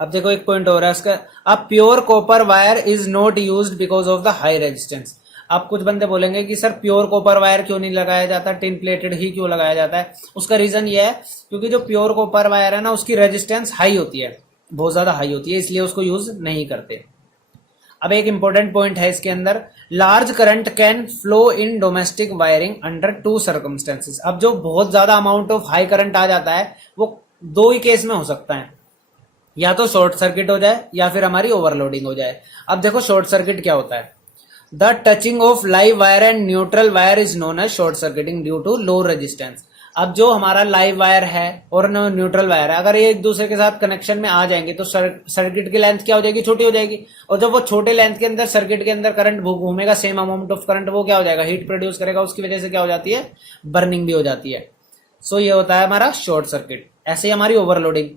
अब देखो एक पॉइंट हो रहा है इसका, अब pure copper wire is not used because of the high resistance. आप कुछ बंदे बोलेंगे कि सर प्योर कॉपर वायर क्यों नहीं लगाया जाता, टिन प्लेटेड ही क्यों लगाया जाता है। उसका रीजन ये है क्योंकि जो प्योर कॉपर वायर है ना उसकी रेजिस्टेंस हाई होती है, बहुत ज्यादा हाई होती है, इसलिए उसको यूज नहीं करते। अब एक इंपॉर्टेंट पॉइंट है इसके अंदर, large current can flow in domestic wiring under 2 circumstances. अब जो बहुत ज्यादा अमाउंट ऑफ हाई करंट आ जाता है वो 2 ही केस में हो सकता है, या तो शॉर्ट सर्किट हो जाए या फिर हमारी ओवरलोडिंग हो जाए। अब देखो शॉर्ट सर्किट क्या होता है, the touching of live wire and neutral wire is known as short circuiting due to low resistance. अब जो हमारा लाइव वायर है और न्यूट्रल वायर है, अगर ये एक दूसरे के साथ कनेक्शन में आ जाएंगे तो सर्किट की लेंथ क्या हो जाएगी, छोटी हो जाएगी। और जब वो छोटे लेंथ के अंदर सर्किट के अंदर करंट घूमेगा, सेम अमाउंट ऑफ करंट, वो क्या हो जाएगा, हीट प्रोड्यूस करेगा, उसकी वजह से क्या हो जाती है, बर्निंग भी हो जाती है। सो ये होता है हमारा शॉर्ट सर्किट। ऐसे ही हमारी ओवरलोडिंग,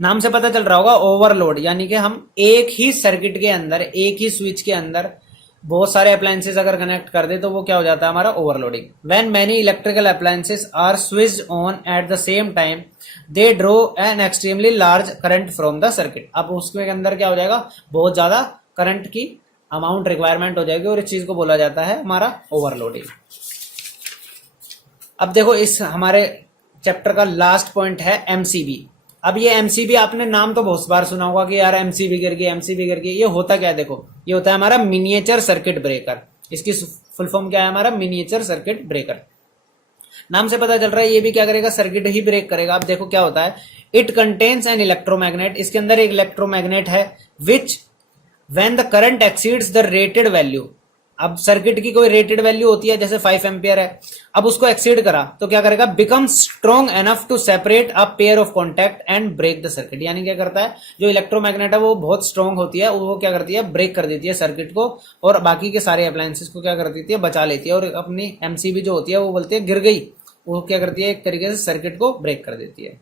नाम से पता चल रहा होगा ओवरलोड, यानी कि हम एक ही सर्किट के अंदर, एक ही स्विच के अंदर बहुत सारे अप्लायंसेस अगर कनेक्ट कर दे तो वो क्या हो जाता है हमारा overloading. When many electrical appliances are switched on at the same time they draw an extremely large current from the circuit. अब उसके अंदर क्या हो जाएगा, बहुत ज्यादा करंट की अमाउंट रिक्वायरमेंट हो जाएगी और इस चीज को बोला जाता है हमारा ओवरलोडिंग। अब देखो इस हमारे चैप्टर का लास्ट पॉइंट है एमसीबी। अब ये एमसीबी आपने नाम तो बहुत बार सुना होगा कि यार एमसीबी गिर गई, एमसीबी गिर गई। ये होता क्या है, देखो ये होता है हमारा मिनिएचर सर्किट ब्रेकर। इसकी फुल फॉर्म क्या है हमारा, मिनिएचर सर्किट ब्रेकर। नाम से पता चल रहा है ये भी क्या करेगा, सर्किट ही ब्रेक करेगा। अब देखो क्या होता है, इट कंटेन्स एन इलेक्ट्रोमैग्नेट, इसके अंदर एक इलेक्ट्रोमैग्नेट है, विच when the current exceeds the rated value. अब सर्किट की कोई रेटेड वैल्यू होती है, जैसे 5 एम्पियर है, अब उसको एक्सीड करा तो क्या करेगा, become strong enough to separate a pair of contact and break the circuit. यानी क्या करता है, जो इलेक्ट्रोमैग्नेट है वो बहुत स्ट्रॉन्ग होती है, वो क्या करती है, ब्रेक कर देती है सर्किट को और बाकी के सारे अप्लायंसेस को क्या कर देती है, बचा लेती है। और अपनी एमसीबी जो होती है वो बोलती है गिर गई, वो क्या करती है, एक तरीके से सर्किट को ब्रेक कर देती है।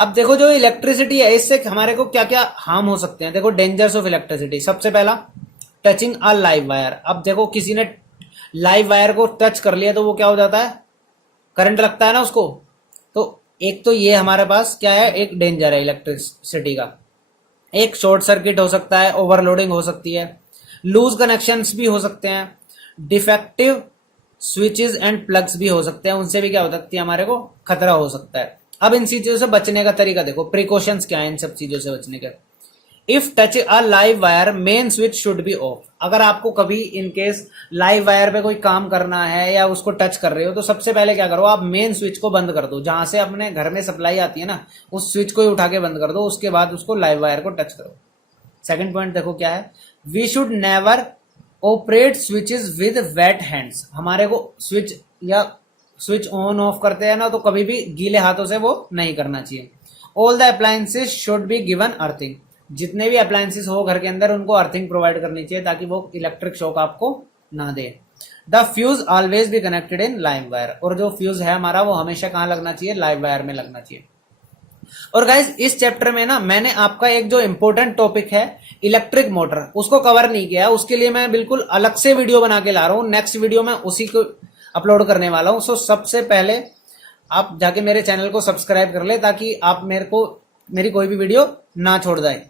अब देखो जो इलेक्ट्रिसिटी है इससे हमारे को क्या क्या हार्म हो सकते हैं। देखो डेंजर्स ऑफ इलेक्ट्रिसिटी, सबसे पहला टचिंग अ लाइव वायर। अब देखो किसी ने लाइव वायर को टच कर लिया तो वो क्या हो जाता है, करंट लगता है ना उसको। तो एक तो ये हमारे पास क्या है, एक डेंजर है इलेक्ट्रिसिटी का। एक शॉर्ट सर्किट हो सकता है, ओवरलोडिंग हो सकती है, लूज कनेक्शंस भी हो सकते हैं, डिफेक्टिव स्विचेस एंड प्लग्स भी हो सकते हैं, उनसे भी क्या हो सकती है, हमारे को खतरा हो सकता है। अब इन चीजों से बचने का तरीका देखो, प्रिकॉशंस क्या है इन सब चीजों से बचने के। If touch a live wire main switch should be of. अगर आपको कभी इन केस लाइव वायर पे कोई काम करना है या उसको टच कर रहे हो तो सबसे पहले क्या करो, आप मेन स्विच को बंद कर दो, जहां से अपने घर में सप्लाई आती है ना, उस स्विच को ही उठा के बंद कर दो, उसके बाद उसको लाइव वायर को टच करो। सेकंड पॉइंट देखो क्या है, we should never operate switches with wet hands. हमारे को स्विच या स्विच ऑन ऑफ करते हैं ना तो कभी भी गीले हाथों से वो नहीं करना चाहिए। All the appliances should be given earthing. जितने भी अप्लायंसेस हो घर के अंदर उनको अर्थिंग प्रोवाइड करनी चाहिए ताकि वो इलेक्ट्रिक शॉक आपको ना दे। The fuse always be connected in live wire. और जो फ्यूज है हमारा वो हमेशा कहाँ लगना चाहिए, लाइव वायर में लगना चाहिए। और गाइज इस चैप्टर में ना मैंने आपका एक जो इंपॉर्टेंट टॉपिक है इलेक्ट्रिक मोटर, उसको कवर नहीं किया, उसके लिए मैं बिल्कुल अलग से वीडियो बना के ला रहा हूँ। नेक्स्ट वीडियो में उसी को अपलोड करने वाला हूँ। सो सबसे पहले आप जाके मेरे चैनल को सब्सक्राइब कर ले ताकि आप मेरी कोई भी वीडियो ना छोड़ जाए।